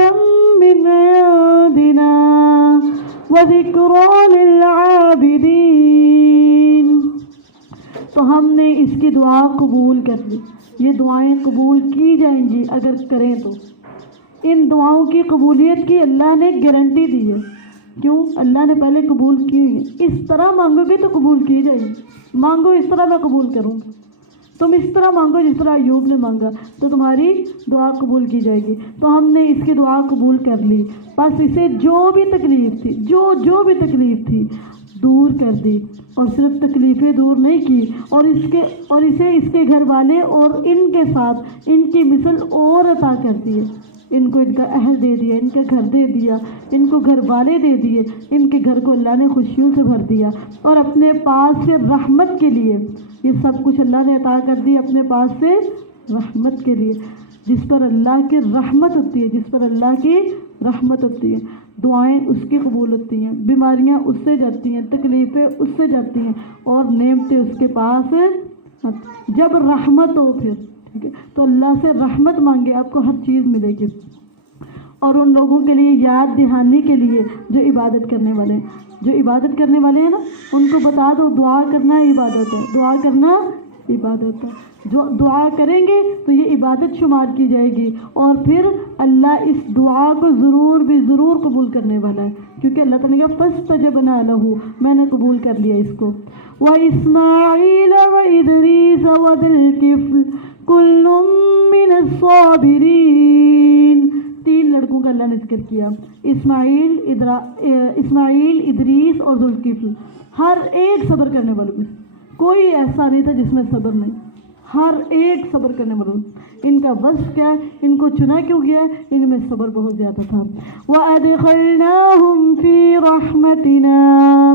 مِّنْ عِندِنَا وَذِكْرَىٰ لِلْعَابِدِينَ. تو ہم نے اس کی دعا قبول کر لی. یہ دعائیں قبول کی جائیں گی اگر کریں تو. ان دعاؤں کی قبولیت کی اللہ نے گارنٹی دی ہے. کیوں؟ اللہ نے پہلے قبول کی ہوئی ہے. اس طرح مانگو گے تو قبول کی جائے گی. مانگو اس طرح میں قبول کروں گا. تم اس طرح مانگو جس طرح ایوب نے مانگا تو تمہاری دعا قبول کی جائے گی. تو ہم نے اس کی دعا قبول کر لی. بس اسے جو بھی تکلیف تھی جو بھی تکلیف تھی دور کر دی. اور صرف تکلیفیں دور نہیں کی اور اسے اس کے گھر والے اور ان کے ساتھ ان کی مثل اور عطا کر دی ہے. ان کو ان کا اہل دے دیا, ان کا گھر دے دیا, ان کو گھر والے دے دیے, ان کے گھر کو اللہ نے خوشیوں سے بھر دیا. اور اپنے پاس سے رحمت کے لیے یہ سب کچھ اللہ نے عطا کر دی. اپنے پاس سے رحمت کے لیے, جس پر اللہ کی رحمت ہوتی ہے, جس پر اللہ کی رحمت ہوتی ہے, دعائیں اس کی قبول ہوتی ہیں, بیماریاں اس سے جاتی ہیں, تکلیفیں اس سے جاتی ہیں, اور نعمتیں اس کے پاس. جب رحمت ہو پھر ٹھیک ہے تو اللہ سے رحمت مانگے, آپ کو ہر چیز ملے گی. اور ان لوگوں کے لیے یاد دہانی کے لیے جو عبادت کرنے والے ہیں, جو عبادت کرنے والے ہیں نا, ان کو بتا دو دعا کرنا عبادت ہے, دعا کرنا عبادت ہے. جو دعا کریں گے تو یہ عبادت شمار کی جائے گی, اور پھر اللہ اس دعا کو ضرور قبول کرنے والا ہے, کیونکہ اللہ تعالیٰ نے کہا فاستجبنا لہ, میں نے قبول کر لیا اس کو. وَإِسْمَاعِيلَ وَإِدْرِيسَ وَذِي الْكِفْلِ كُلٌّ مِّنَ الصَّابِرِينَ. 3 لڑکوں کا اللہ نے ذکر کیا, اسماعیل, ادریس اور ذوالکفل. ہر ایک صبر کرنے والوں میں, کوئی ایسا نہیں تھا جس میں صبر نہیں, ہر ایک صبر کرنے والوں. ان کا وصف کیا ہے, ان کو چنا کیوں گیا ہے, ان میں صبر بہت زیادہ تھا. وَأَدْخَلْنَاهُمْ فِي رَحْمَتِنَا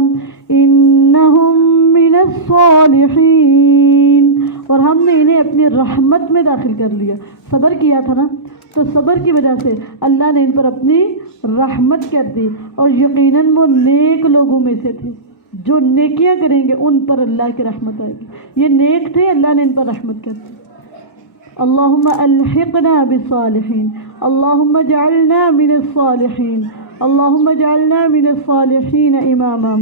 إِنَّهُمْ مِنَ الصَّالِحِينَ. اور ہم نے انہیں اپنی رحمت میں داخل کر لیا. صبر کیا تھا نا, تو صبر کی وجہ سے اللہ نے ان پر اپنی رحمت کر دی. اور یقیناً وہ نیک لوگوں میں سے تھے, جو نیکیاں کریں گے ان پر اللہ کی رحمت آئے گی. یہ نیک تھے, اللہ نے ان پر رحمت کر دی. اللہم الحقنا بالصالحین, اللہم اجعلنا من الصالحین, اللہم اجعلنا من الصالحین اماما.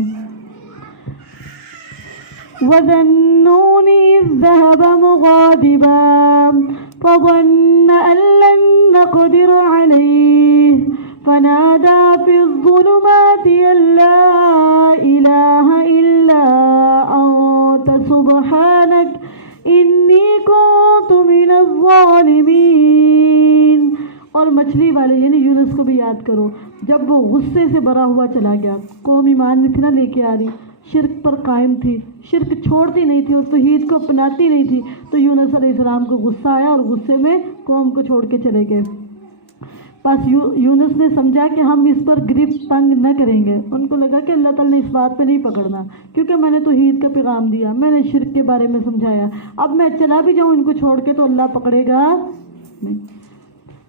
وَذَنُّونِ إِذ ذَهَبَ مُغَاضِبًا فَظَنَّ أَن لَّن نَّقْدِرَ عَلَيْهِ فَنَادَىٰ فِي الظُّلُمَاتِ أَن لَّا إِلَٰهَ إِلَّا أَنتَ سُبْحَانَكَ إِنِّي كُنتُ مِنَ الظَّالِمِينَ. اور مچھلی والے یعنی یونس کو بھی یاد کرو, جب وہ غصے سے بھرا ہوا چلا گیا. قوم ایمان نہیں تھی نا لے کے آ رہی, شرک پر قائم تھی, شرک چھوڑتی نہیں تھی اور توحید کو اپناتی نہیں تھی. تو یونس علیہ السلام کو غصہ آیا اور غصے میں قوم کو چھوڑ کے چلے گئے. بس یونس نے سمجھا کہ ہم اس پر گرفت تنگ نہ کریں گے. ان کو لگا کہ اللہ تعالیٰ نے اس بات پہ نہیں پکڑنا, کیونکہ میں نے توحید کا پیغام دیا, میں نے شرک کے بارے میں سمجھایا. اب میں چلا بھی جاؤں ان کو چھوڑ کے تو اللہ پکڑے گا نہیں.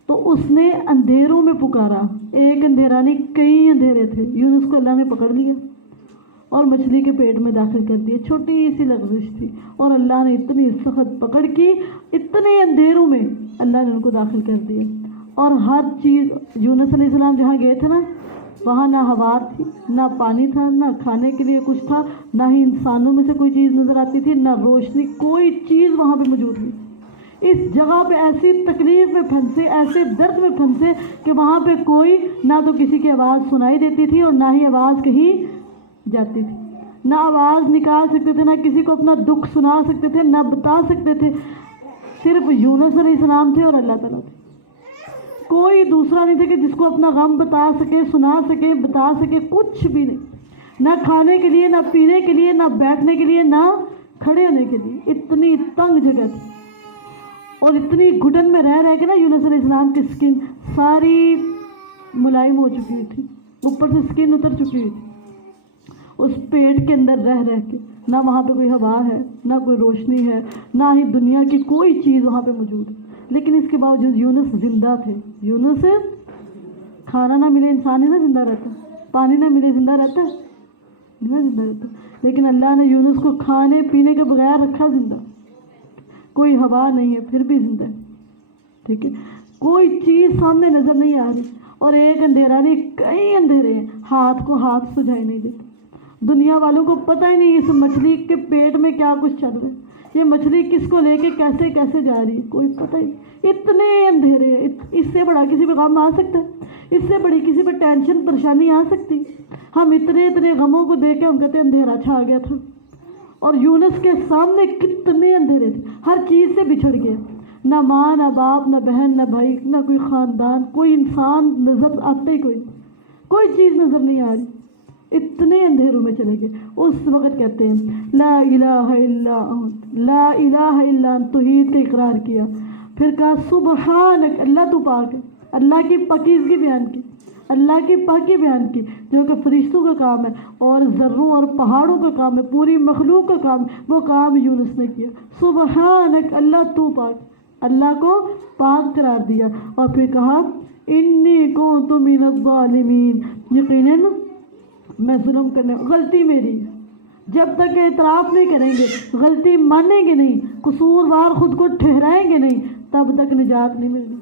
تو اس نے اندھیروں میں پکارا, ایک اندھیرا نہیں کئی اندھیرے تھے. یونس کو اللہ نے پکڑ لیا اور مچھلی کے پیٹ میں داخل کر دیا. چھوٹی سی لغزش تھی اور اللہ نے اتنی سخت پکڑ کی, اتنے اندھیروں میں اللہ نے ان کو داخل کر دیا. اور ہر چیز, یونس علیہ السلام جہاں گئے تھے نا, وہاں نہ ہوا تھی, نہ پانی تھا, نہ کھانے کے لیے کچھ تھا, نہ ہی انسانوں میں سے کوئی چیز نظر آتی تھی, نہ روشنی, کوئی چیز وہاں پہ موجود نہیں. اس جگہ پہ ایسی تکلیف میں پھنسے, ایسے درد میں پھنسے کہ وہاں پہ کوئی نہ تو کسی کی آواز سنائی دیتی تھی اور نہ ہی آواز کہیں جاتی تھی, نہ آواز نکال سکتے تھے, نہ کسی کو اپنا دکھ سنا سکتے تھے, نہ بتا سکتے تھے. صرف یونس علیہ السلام تھے اور اللہ تعالیٰ تھے. کوئی دوسرا نہیں تھا کہ جس کو اپنا غم بتا سکے, سنا سکے, بتا سکے, کچھ بھی نہیں. نہ کھانے کے لیے, نہ پینے کے لیے, نہ بیٹھنے کے لیے, نہ کھڑے ہونے کے لیے. اتنی تنگ جگہ تھی اور اتنی گھٹن میں رہ کے نا یونس علیہ السلام کی سکن ساری ملائم ہو چکی تھی, اوپر سے سکن اتر چکی تھی. اس پیٹ کے اندر رہ کے نہ وہاں پہ کوئی ہوا ہے, نہ کوئی روشنی ہے, نہ ہی دنیا کی کوئی چیز وہاں پہ موجود ہے. لیکن اس کے باوجود یونس زندہ تھے. یونس, کھانا نہ ملے انسان ہی نہ زندہ رہتا, پانی نہ ملے زندہ رہتا, نہ زندہ رہتا. لیکن اللہ نے یونس کو کھانے پینے کے بغیر رکھا زندہ. کوئی ہوا نہیں ہے پھر بھی زندہ ہے, ٹھیک ہے. کوئی چیز سامنے نظر نہیں آ رہی, اور ایک اندھیرا نہیں کئی اندھیرے ہیں, ہاتھ کو ہاتھ سجھائی نہیں دیتے. دنیا والوں کو پتہ ہی نہیں اس مچھلی کے پیٹ میں کیا کچھ چل رہا ہے. یہ مچھلی کس کو لے کے کیسے کیسے جا رہی ہے کوئی پتہ ہی نہیں۔ اتنے اندھیرے، اس سے بڑا کسی پہ غم آ سکتا ہے؟ اس سے بڑی کسی پہ ٹینشن پریشانی آ سکتی؟ ہم اتنے غموں کو دیکھ کے ہم کہتے ہیں اندھیرا چھا گیا تھا، اور یونس کے سامنے کتنے اندھیرے تھے، ہر چیز سے بچھڑ گئے، نہ ماں نہ باپ نہ بہن نہ بھائی نہ کوئی خاندان، کوئی انسان نظر آتا ہی کوئی چیز نظر نہیں آ رہی، اتنے اندھیروں میں چلے گئے۔ اس وقت کہتے ہیں لا الہ الا انت، لا الہ الا انت، توحید کا اقرار کیا، پھر کہا سبحانک، اللہ تو پاک ہے، اللہ کی پاکیزگی بیان کی، اللہ کی پاکی بیان کی، جو کہ فرشتوں کا کام ہے اور ذروں اور پہاڑوں کا کام ہے، پوری مخلوق کا کام ہے، وہ کام یونس نے کیا۔ سبحانک، اللہ تو پاک، اللہ کو پاک قرار دیا، اور پھر کہا انی کنت من الظالمین، یقیناً میں ظلم کرنے، غلطی میری ہے۔ جب تک اعتراف نہیں کریں گے، غلطی مانیں گے نہیں، قصوروار خود کو ٹھہرائیں گے نہیں، تب تک نجات نہیں ملنی۔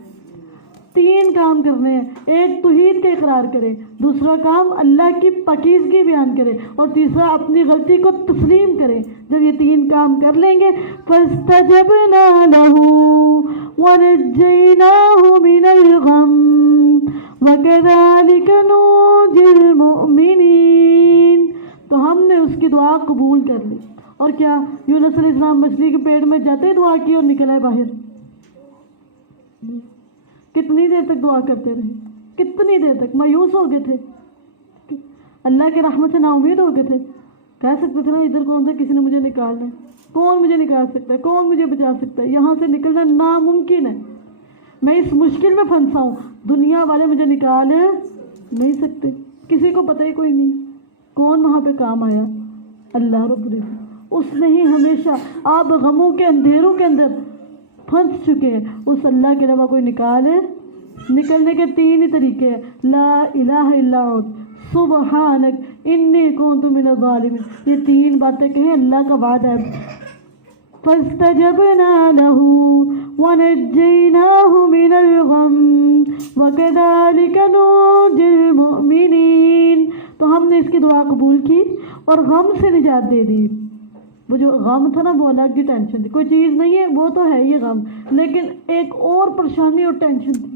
3 کام کرنے ہیں، ایک توحید کا اقرار کرے، دوسرا کام اللہ کی پاکیزگی بیان کرے، اور تیسرا اپنی غلطی کو تسلیم کرے۔ جب یہ 3 کام کر لیں گے فَاسْتَجَبْنَا لَهُ وَنَجَّيْنَاهُ مِنَ الْغَمِّ وَكَذَلِكَ نُنْجِي الْمُؤْمِنِينَ، تو ہم نے اس کی دعا قبول کر لی۔ اور کیا یونس علیہ السلام مچھلی کے پیٹ میں جاتے دعا کی اور نکل آئے باہر؟ کتنی دیر تک دعا کرتے رہے، کتنی دیر تک مایوس ہو گئے تھے، اللہ کے رحمت سے نا امید ہو گئے تھے، کہہ سکتے تھے نا ادھر کون سے کسی نے مجھے نکالنا ہے، کون مجھے نکال سکتا ہے، کون مجھے بچا سکتا ہے، یہاں سے نکلنا ناممکن ہے، میں اس مشکل میں پھنسا ہوں، دنیا والے مجھے نکال نہیں سکتے، کسی کو پتہ ہی کوئی نہیں، کون وہاں پہ کام آیا؟ اللہ رب العزت، اس نے ہی ہمیشہ، آپ غموں کے اندھیروں کے اندر پھنس چکے ہیں، اس اللہ کے علاوہ کوئی نکلنے کے 3 ہی طریقے ہیں، لا الہ الا انت، سبحانک، انی کنت من الظالمین، یہ 3 باتیں کہیں اللہ کا وعدہ ہے۔ فَاسْتَجَبْنَا لَهُ وَنَجَّيْنَاهُ مِنَ الْغَمِّ وَكَذَلِكَ نُنْجِي الْمُؤْمِنِينَ، تو ہم نے اس کی دعا قبول کی اور غم سے نجات دے دی۔ وہ جو غم تھا نا وہ الگ کی ٹینشن تھی، کوئی چیز نہیں ہے وہ تو ہے یہ غم، لیکن ایک اور پریشانی اور ٹینشن تھی،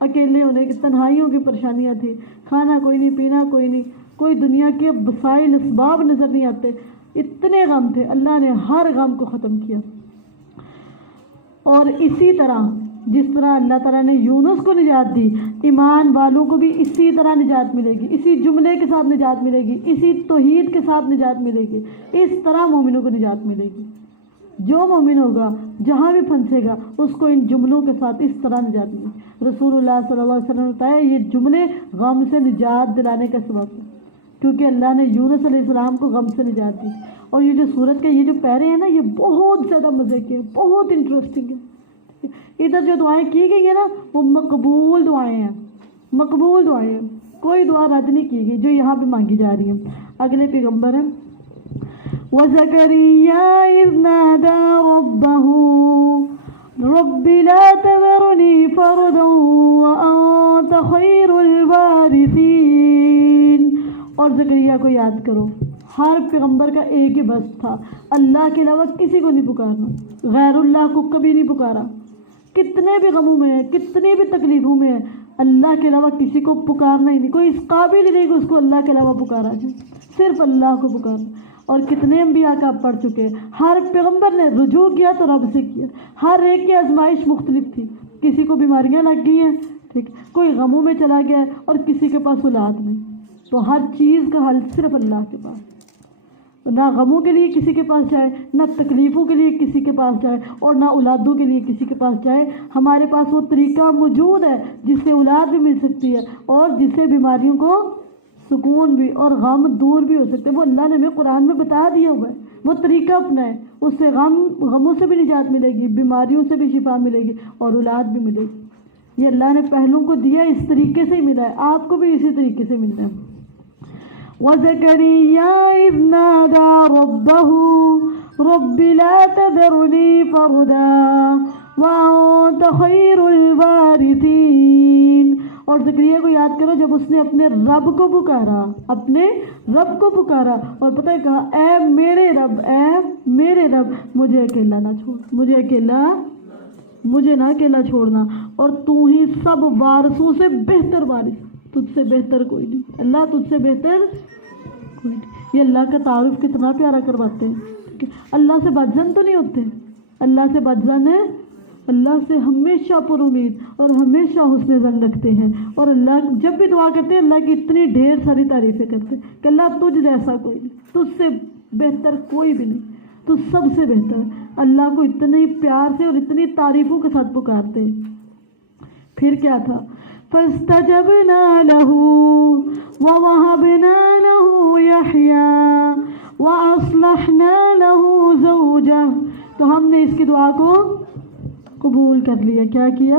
اکیلے ہونے کی، تنہائیوں کی پریشانیاں تھی، کھانا کوئی نہیں، پینا کوئی نہیں، کوئی دنیا کے وسائل اسباب نظر نہیں آتے، اتنے غم تھے، اللہ نے ہر غم کو ختم کیا۔ اور اسی طرح جس طرح اللہ تعالیٰ نے یونس کو نجات دی، ایمان والوں کو بھی اسی طرح نجات ملے گی، اسی جملے کے ساتھ نجات ملے گی، اسی توحید کے ساتھ نجات ملے گی، اس طرح مومنوں کو نجات ملے گی۔ جو مومن ہوگا جہاں بھی پھنسے گا اس کو ان جملوں کے ساتھ اس طرح نجات ملے گی۔ رسول اللہ صلی اللہ علیہ وسلم نے بتایا یہ جملے غم سے نجات دلانے کا سبب ہے، کیونکہ اللہ نے یونس علیہ السلام کو غم سے نجات دی۔ اور یہ جو سورت کے یہ جو پیرے ہیں نا، یہ بہت زیادہ مزے کے ہیں، بہت انٹرسٹنگ ہے۔ ادھر جو دعائیں کی گئی ہیں نا وہ مقبول دعائیں ہیں، مقبول دعائیں ہیں، کوئی دعا رد نہیں کی گئی جو یہاں پہ مانگی جا رہی ہیں۔ اگلے پیغمبر ہیں وَزَكَرِيَّا إِذْ نَادَى رَبَّهُ رَبِّ لَا تَذَرْنِي فَرْدًا وَأَنْتَ خَيْرُ الْوَارِثِينَ۔ اور زکریا کو یاد کرو، ہر پیغمبر کا ایک ہی بس تھا، اللہ کے علاوہ کسی کو نہیں پکارنا، غیر اللہ کو کبھی نہیں پکارا، کتنے بھی غموں میں ہے، کتنی بھی تکلیفوں میں ہے، اللہ کے علاوہ کسی کو پکارنا ہی نہیں، کوئی اس قابل ہی نہیں کہ اس کو اللہ کے علاوہ پکارا جائے، صرف اللہ کو پکارنا۔ اور کتنے انبیاء کا پڑھ چکے ہیں، ہر پیغمبر نے رجوع کیا تو رب سے کیا، ہر ایک کی آزمائش مختلف تھی، کسی کو بیماریاں لگ گئی ہیں، ٹھیک، کوئی غموں میں چلا گیا ہے اور کسی کے پاس اولاد نہیں، تو ہر چیز کا حل صرف اللہ کے پاس، نہ غموں کے لیے کسی کے پاس جائے، نہ تکلیفوں کے لیے کسی کے پاس جائے، اور نہ اولادوں کے لیے کسی کے پاس جائے۔ ہمارے پاس وہ طریقہ موجود ہے جس سے اولاد بھی مل سکتی ہے اور جس سے بیماریوں کو سکون بھی اور غم دور بھی ہو سکتے ہیں، وہ اللہ نے ہمیں قرآن میں بتا دیا ہوا ہے، وہ طریقہ اپنائیں، اس سے غموں سے بھی نجات ملے گی، بیماریوں سے بھی شفا ملے گی اور اولاد بھی ملے گی۔ یہ اللہ نے پہلوں کو دیا، اس طریقے سے ہی ملا ہے، آپ کو بھی اسی طریقے سے ملنا ہے۔ وَزَكَرِيَّا إِذْ نَادَى رَبَّهُ رَبِّ لَا تَذَرْنِي فَرْدًا وَأَنْتَ خَيْرُ الْوَارِثِينَ۔ اور زکریا کو یاد کرو جب اس نے اپنے رب کو پکارا، اپنے رب کو پکارا، اور پتہ ہے کہا اے میرے رب مجھے اکیلا نہ چھوڑ، مجھے نہ اکیلا چھوڑنا، اور تو ہی سب وارثوں سے بہتر وارث، تجھ سے بہتر کوئی نہیں، اللہ تجھ سے بہتر کوئی نہیں۔ یہ اللہ کا تعارف کتنا پیارا کرواتے ہیں، اللہ سے بدزن تو نہیں ہوتے، اللہ سے بدزن ہے، اللہ سے ہمیشہ پر امید اور ہمیشہ حسن زن رکھتے ہیں، اور اللہ جب بھی دعا کرتے ہیں اللہ کی اتنی ڈھیر ساری تعریفیں کرتے ہیں کہ اللہ تجھ جیسا کوئی نہیں، تجھ سے بہتر کوئی بھی نہیں، تو سب سے بہتر ہے۔ اللہ کو اتنے پیار سے اور اتنی تعریفوں کے ساتھ پکارتے ہیں۔ پھر کیا تھا؟ فَاسْتَجَبْنَا لَهُ وَوَهَبْنَا لَهُ يَحْيَىٰ وَأَصْلَحْنَا لَهُ زَوْجَهُ، تو ہم نے اس کی دعا کو قبول کر لیا، کیا کیا؟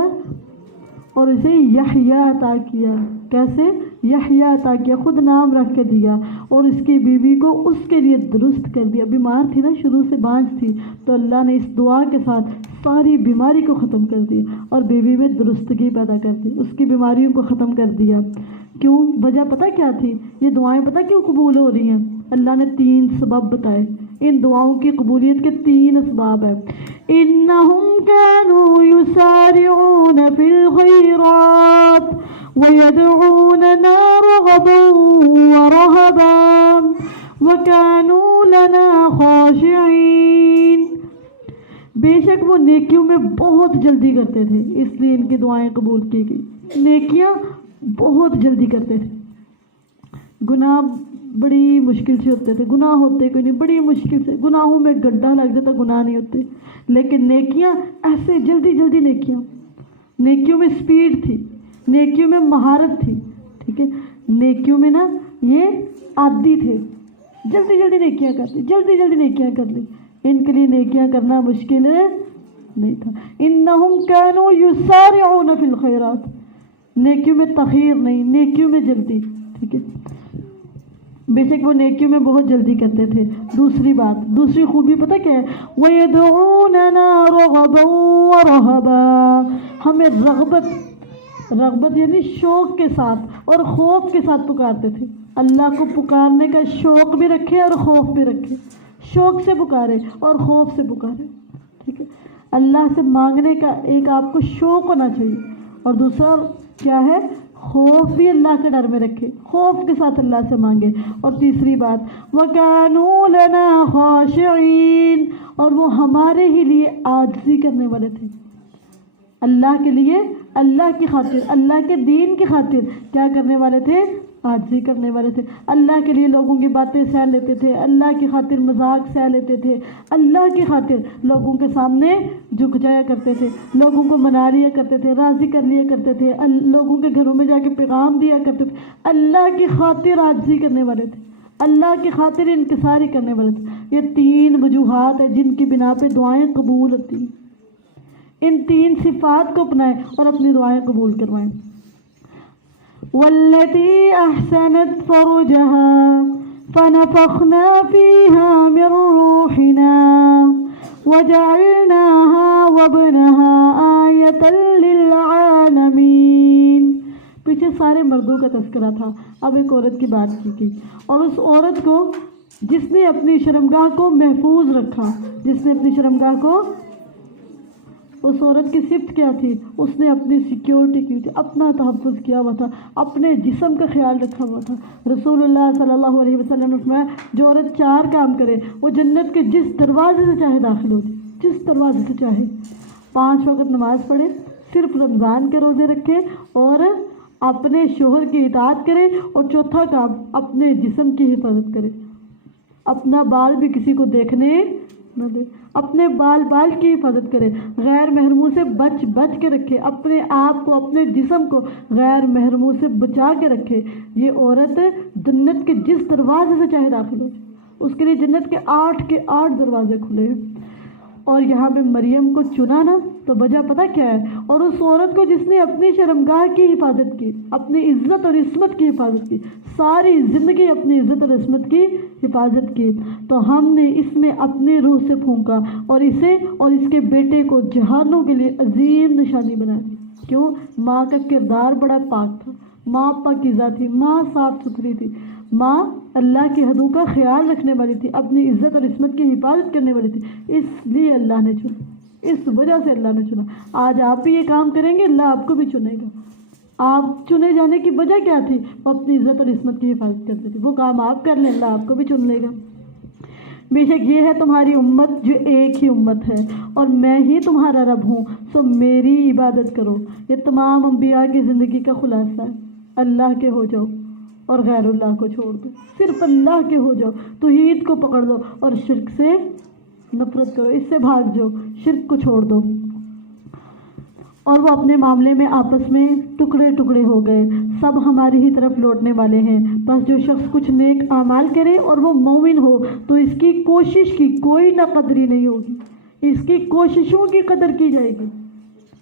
اور اسے یحییٰ عطا کیا۔ کیسے؟ یحییٰ عطا کیا، خود نام رکھ کے دیا، اور اس کی بیوی کو اس کے لیے درست کر دیا۔ بیمار تھی نا، شروع سے بانجھ تھی، تو اللہ نے اس دعا کے ساتھ ساری بیماری کو ختم کر دیا اور بیوی میں درستگی پیدا کر دی، اس کی بیماریوں کو ختم کر دیا۔ کیوں؟ وجہ پتہ کیا تھی؟ یہ دعائیں پتہ کیوں قبول ہو رہی ہیں؟ اللہ نے 3 سبب بتائے، ان دعاؤں کی قبولیت کے 3 اسباب ہیں۔ إنهم كانوا يسارعون في الخيرات ويدعوننا رغبا ورهبا وكانوا لنا خاشعين، بے شک وہ نیکیوں میں بہت جلدی کرتے تھے، اس لیے ان کی دعائیں قبول کی گئی۔ نیکیاں بہت جلدی کرتے تھے، گناہ بڑی مشکل سے ہوتے تھے، گناہ ہوتے کوئی نہیں، بڑی مشکل سے، گناہوں میں گڈھا لگ جاتا، گناہ نہیں ہوتے، لیکن نیکیاں ایسے جلدی نیکیوں میں سپیڈ تھی، نیکیوں میں مہارت تھی، ٹھیک ہے، نیکیوں میں نا یہ عادی تھے، جلدی نیکیاں کر لی، ان کے لیے نیکیاں کرنا مشکل نہیں تھا۔ انہم کانوا یسارعون فی الخیرات، نیکیوں میں تاخیر نہیں، نیکیوں میں جلدی، ٹھیک ہے، بے شک وہ نیکیوں میں بہت جلدی کرتے تھے۔ دوسری خوبی پتہ کیا ہے؟ وَيَدْعُونَنَا رَغَبًا وَرَهَبًا، ہمیں رغبت یعنی شوق کے ساتھ اور خوف کے ساتھ پکارتے تھے۔ اللہ کو پکارنے کا شوق بھی رکھے اور خوف بھی رکھے، شوق سے پکارے اور خوف سے پکارے، ٹھیک ہے۔ اللہ سے مانگنے کا ایک آپ کو شوق ہونا چاہیے، اور دوسرا کیا ہے؟ خوف بھی اللہ کے ڈر میں رکھے، خوف کے ساتھ اللہ سے مانگے۔ اور تیسری بات وَكَانُوا لَنَا خَاشِعِينَ، اور وہ ہمارے ہی لیے عاجزی کرنے والے تھے، اللہ کے لیے، اللہ کی خاطر، اللہ کے دین کی خاطر کیا کرنے والے تھے؟ عاجزی کرنے والے تھے۔ اللہ کے لیے لوگوں کی باتیں سہ لیتے تھے، اللہ کی خاطر مذاق سہ لیتے تھے، اللہ کی خاطر لوگوں کے سامنے جھک جایا کرتے تھے، لوگوں کو منا لیا کرتے تھے، راضی کر لیا کرتے تھے، لوگوں کے گھروں میں جا کے پیغام دیا کرتے تھے، اللہ کی خاطر عاجزی کرنے والے تھے، اللہ کی خاطر انکساری کرنے والے تھے۔ یہ 3 وجوہات ہیں جن کی بنا پہ دعائیں قبول ہوتی ہیں۔ ان 3 صفات کو اپنائیں اور اپنی دعائیں قبول کروائیں۔ والتي أحسنت فرجها فنفخنا فيها من روحنا وجعلناها وابنها آية للعالمين۔ پیچھے سارے مردوں کا تذکرہ تھا، اب ایک عورت کی بات کی گئی، اور اس عورت کو جس نے اپنی شرمگاہ کو محفوظ رکھا، جس نے اپنی شرمگاہ کو، اس عورت کی صفت کیا تھی؟ اس نے اپنی سیکیورٹی کی تھی، اپنا تحفظ کیا ہوا تھا، اپنے جسم کا خیال رکھا ہوا تھا۔ رسول اللہ صلی اللہ علیہ وسلم نے فرمایا جو عورت 4 کام کرے وہ جنت کے جس دروازے سے چاہے داخل ہوتی، جس دروازے سے چاہے۔ 5 وقت نماز پڑھے، صرف رمضان کے روزے رکھے، اور اپنے شوہر کی اطاعت کرے، اور چوتھا کام اپنے جسم کی حفاظت کرے، اپنا بال بھی کسی کو دیکھنے نہ دے، اپنے بال کی حفاظت کرے، غیر محرموں سے بچ کے رکھے، اپنے آپ کو، اپنے جسم کو غیر محرموں سے بچا کے رکھے۔ یہ عورت جنت کے جس دروازے سے چاہے داخل ہو، اس کے لیے جنت کے 8 دروازے کھلے ہیں۔ اور یہاں پہ مریم کو چنا نا، تو وجہ پتہ کیا ہے؟ اور اس عورت کو جس نے اپنی شرمگاہ کی حفاظت کی، اپنی عزت اور عصمت کی حفاظت کی، ساری زندگی اپنی عزت اور عصمت کی حفاظت کی، تو ہم نے اس میں اپنے روح سے پھونکا اور اسے اور اس کے بیٹے کو جہانوں کے لیے عظیم نشانی بنا دی۔ کیوں؟ ماں کا کردار بڑا پاک تھا، ماں پاکیزہ تھی، ماں صاف ستھری تھی، ماں اللہ کی حدود کا خیال رکھنے والی تھی، اپنی عزت اور عصمت کی حفاظت کرنے والی تھی، اس لیے اللہ نے چنا، اس وجہ سے اللہ نے چنا۔ آج آپ بھی یہ کام کریں گے، اللہ آپ کو بھی چنے گا۔ آپ چنے جانے کی وجہ کیا تھی؟ وہ اپنی عزت اور عصمت کی حفاظت کرتے تھے، وہ کام آپ کر لیں، اللہ آپ کو بھی چن لے گا۔ بے شک یہ ہے تمہاری امت جو ایک ہی امت ہے اور میں ہی تمہارا رب ہوں، سو میری عبادت کرو۔ یہ تمام انبیاء کی زندگی کا خلاصہ ہے۔ اللہ کے ہو جاؤ اور غیر اللہ کو چھوڑ دو، صرف اللہ کے ہو جاؤ، توحید کو پکڑ لو اور شرک سے نفرت کرو، اس سے بھاگ جاؤ، شرک کو چھوڑ دو۔ اور وہ اپنے معاملے میں آپس میں ٹکڑے ٹکڑے ہو گئے، سب ہماری ہی طرف لوٹنے والے ہیں۔ بس جو شخص کچھ نیک اعمال کرے اور وہ مومن ہو تو اس کی کوشش کی کوئی نہ قدری نہیں ہوگی، اس کی کوششوں کی قدر کی جائے گی،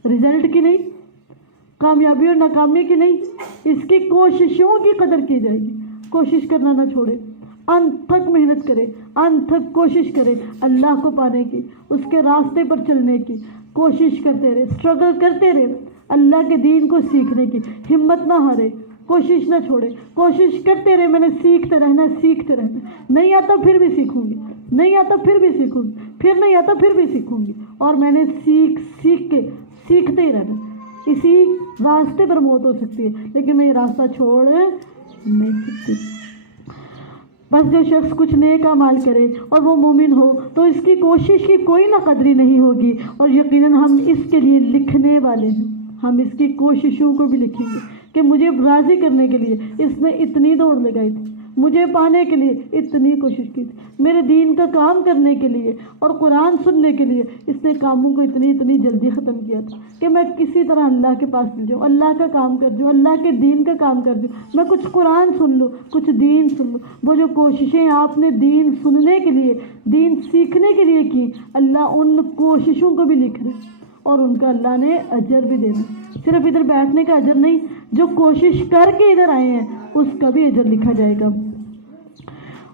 رزلٹ کی نہیں، کامیابی اور ناکامی کی نہیں، اس کی کوششوں کی قدر کی جائے گی۔ کوشش کرنا نہ چھوڑے، انت تک محنت کرے، انت تک کوشش کرے اللہ کو پانے کی، اس کے راستے پر چلنے کی کوشش کرتے رہے، اسٹرگل کرتے رہے، اللہ کے دین کو سیکھنے کی ہمت نہ ہارے، کوشش نہ چھوڑے، کوشش کرتے رہے، میں نے سیکھتے رہنا، سیکھتے رہنا، نہیں آتا پھر بھی سیکھوں گی، نہیں آتا پھر بھی سیکھوں گی، پھر نہیں آتا پھر بھی سیکھوں گی، اور میں نے سیکھ کے سیکھتے ہی رہنا۔ اسی راستے پر موت ہو سکتی ہے لیکن میں یہ راستہ چھوڑ نہیں سکتی۔ بس جو شخص کچھ نیک اعمال کرے اور وہ مومن ہو تو اس کی کوشش کی کوئی نہ قدری نہیں ہوگی، اور یقیناً ہم اس کے لیے لکھنے والے ہیں، ہم اس کی کوششوں کو بھی لکھیں گے کہ مجھے راضی کرنے کے لیے اس نے اتنی دوڑ لگائی تھی، مجھے پانے کے لیے اتنی کوشش کی تھی، میرے دین کا کام کرنے کے لیے اور قرآن سننے کے لیے اس نے کاموں کو اتنی جلدی ختم کیا تھا کہ میں کسی طرح اللہ کے پاس مل جاؤں، اللہ کا کام کر جاؤں، اللہ کے دین کا کام کر جاؤں، میں کچھ قرآن سن لوں، کچھ دین سن لوں۔ وہ جو کوششیں آپ نے دین سننے کے لیے، دین سیکھنے کے لیے کی، اللہ ان کوششوں کو بھی لکھ رہے اور ان کا اللہ نے اجر بھی دینا، صرف ادھر بیٹھنے کا اجر نہیں، جو کوشش کر کے ادھر آئے ہیں اس کا بھی اجر لکھا جائے گا۔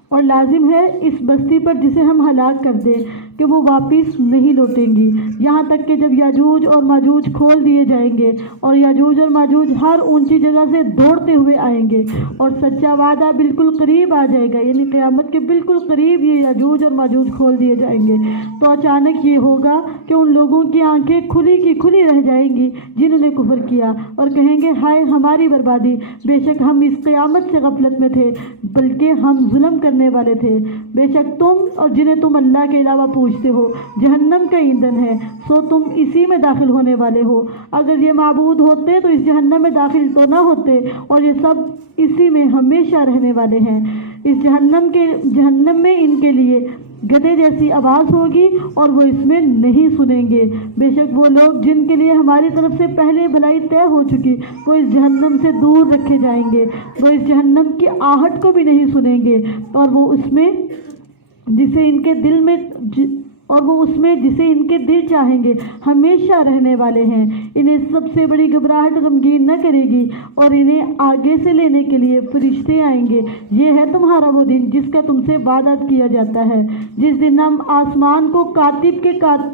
اور لازم ہے اس بستی پر جسے ہم ہلاک کر دیں کہ وہ واپس نہیں لوٹیں گی، یہاں تک کہ جب یاجوج اور ماجوج کھول دیے جائیں گے اور یاجوج اور ماجوج ہر اونچی جگہ سے دوڑتے ہوئے آئیں گے، اور سچا وعدہ بالکل قریب آ جائے گا، یعنی قیامت کے بالکل قریب یہ یاجوج اور ماجوج کھول دیے جائیں گے، تو اچانک یہ ہوگا کہ ان لوگوں کی آنکھیں کھلی کی کھلی رہ جائیں گی جنہوں نے کفر کیا، اور کہیں گے ہائے ہماری بربادی، بے شک ہم اس قیامت سے غفلت میں تھے، بلکہ ہم ظلم کرنے والے تھے۔ بے شک تم اور جنہیں تم اللہ کے علاوہ پوجتے ہو جہنم کا ایندھن ہے، سو تم اسی میں داخل ہونے والے ہو۔ اگر یہ معبود ہوتے تو اس جہنم میں داخل تو نہ ہوتے، اور یہ سب اسی میں ہمیشہ رہنے والے ہیں۔ اس جہنم میں ان کے لیے گدھے جیسی آواز ہوگی اور وہ اس میں نہیں سنیں گے۔ بے شک وہ لوگ جن کے لیے ہماری طرف سے پہلے بھلائی طے ہو چکی، وہ اس جہنم سے دور رکھے جائیں گے، وہ اس جہنم کی آہٹ کو بھی نہیں سنیں گے، اور وہ اس میں جسے ان کے دل چاہیں گے ہمیشہ رہنے والے ہیں۔ انہیں سب سے بڑی گھبراہٹ غمگین نہ کرے گی، اور انہیں آگے سے لینے کے لیے فرشتے آئیں گے۔ یہ ہے تمہارا وہ دن جس کا تم سے وعدہ کیا جاتا ہے، جس دن ہم آسمان کو کاتب کے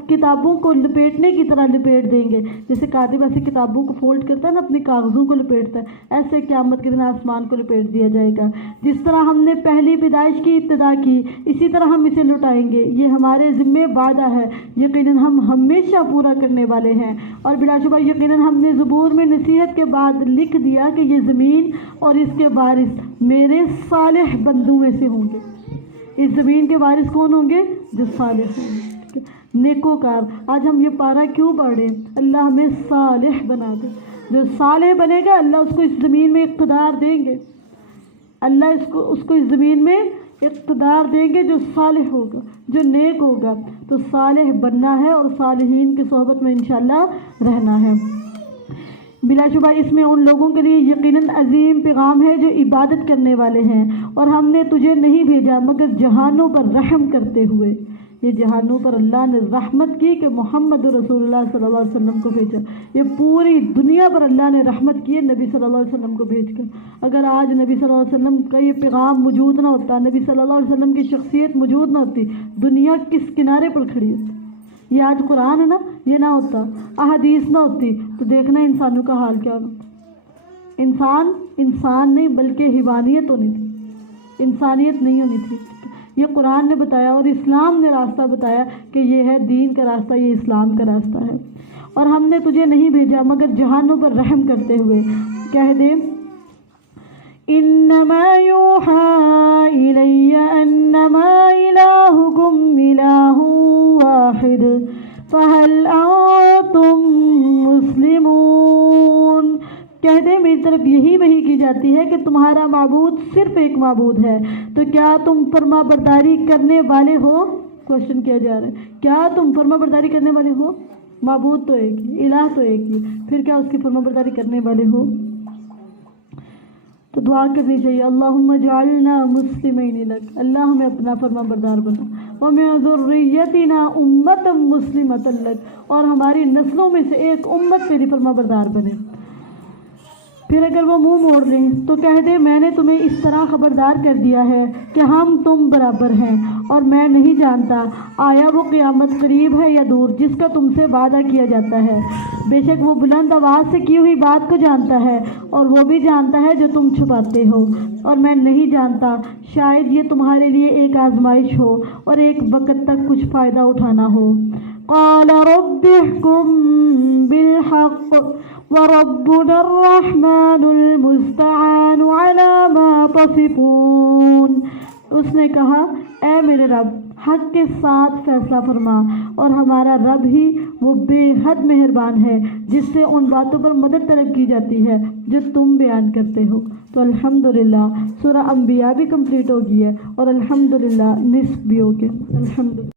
کتابوں کو لپیٹنے کی طرح لپیٹ دیں گے، جیسے کاتب ایسے کتابوں کو فولڈ کرتا ہے نا، اپنے کاغذوں کو لپیٹتا ہے، ایسے قیامت کے دن آسمان کو لپیٹ دیا جائے گا۔ جس طرح ہم نے پہلی پیدائش کی ابتدا کی، اسی طرح ہم اسے لوٹائیں گے، یہ ہمارے ذمہ وعدہ ہے، یقیناً ہم ہمیشہ پورا کرنے والے ہیں۔ اور بلا شبہ یقیناً ہم نے زبور میں نصیحت کے بعد لکھ دیا کہ یہ زمین اور اس کے وارث میرے صالح بندوں میں سے ہوں گے۔ اس زمین کے وارث کون ہوں گے؟ جو صالح ہوں گے، نیکوکار۔ آج ہم یہ پارہ کیوں پڑھ رہے ہیں؟ اللہ ہمیں صالح بنا دے، جو صالح بنے گا اللہ اس کو اس زمین میں اقتدار دیں گے، اللہ اس کو اس زمین میں اقتدار دیں گے، جو صالح ہوگا، جو نیک ہوگا۔ تو صالح بننا ہے اور صالحین کی صحبت میں انشاءاللہ رہنا ہے۔ بلا شبہ اس میں ان لوگوں کے لیے یقیناً عظیم پیغام ہے جو عبادت کرنے والے ہیں، اور ہم نے تجھے نہیں بھیجا مگر جہانوں پر رحم کرتے ہوئے۔ یہ جہانوں پر اللہ نے رحمت کی کہ محمد رسول اللہ صلی اللہ علیہ وسلم کو بھیجا، یہ پوری دنیا پر اللہ نے رحمت کی ہے نبی صلی اللہ علیہ وسلم کو بھیج کر۔ اگر آج نبی صلی اللہ علیہ وسلم کا یہ پیغام موجود نہ ہوتا، نبی صلی اللہ علیہ وسلم کی شخصیت موجود نہ ہوتی، دنیا کس کنارے پر کھڑی ہوتی؟ یہ آج قرآن ہے نا، یہ نہ ہوتا، احادیث نہ ہوتی تو دیکھنا انسانوں کا حال کیا ہونا۔ انسان نہیں بلکہ حیوانیت ہونی تھی، انسانیت نہیں ہونی تھی۔ یہ قرآن نے بتایا اور اسلام نے راستہ بتایا کہ یہ ہے دین کا راستہ، یہ اسلام کا راستہ ہے۔ اور ہم نے تجھے نہیں بھیجا مگر جہانوں پر رحم کرتے ہوئے۔ کہہ دے انما یوحی الی انما الہکم الہ واحد فہل انتم مسلمون۔ کہہ دے میری طرف یہی وحی کی جاتی ہے کہ تمہارا معبود صرف ایک معبود ہے، تو کیا تم فرما برداری کرنے والے ہو؟ کوشچن کیا جا رہا ہے، کیا تم فرما برداری کرنے والے ہو؟ معبود تو ایک ہی، الہ تو ایک ہی، پھر کیا اس کی فرما برداری کرنے والے ہو؟ تو دعا کرنی چاہیے اللہم اجعلنا مسلمین لک، اللہ ہمیں اپنا فرما بردار بنا، ومن ذریتنا امۃ مسلمۃ لک، اور ہماری نسلوں میں سے ایک امت تیری فرما بردار بنے۔ پھر اگر وہ منہ موڑ لیں تو کہہ دے میں نے تمہیں اس طرح خبردار کر دیا ہے کہ ہم تم برابر ہیں، اور میں نہیں جانتا آیا وہ قیامت قریب ہے یا دور جس کا تم سے وعدہ کیا جاتا ہے۔ بے شک وہ بلند آواز سے کی ہوئی بات کو جانتا ہے، اور وہ بھی جانتا ہے جو تم چھپاتے ہو، اور میں نہیں جانتا شاید یہ تمہارے لیے ایک آزمائش ہو اور ایک وقت تک کچھ فائدہ اٹھانا ہو۔ قال رب احکم بالحق وربنا الرحمن المستعان على ما تصفون۔ اس نے کہا اے میرے رب حق کے ساتھ فیصلہ فرما، اور ہمارا رب ہی وہ بے حد مہربان ہے جس سے ان باتوں پر مدد طلب کی جاتی ہے جو تم بیان کرتے ہو۔ تو الحمدللہ سورہ انبیاء بھی کمپلیٹ ہو گئی ہے، اور الحمدللہ نصف بھی ہو گیا، الحمدللہ۔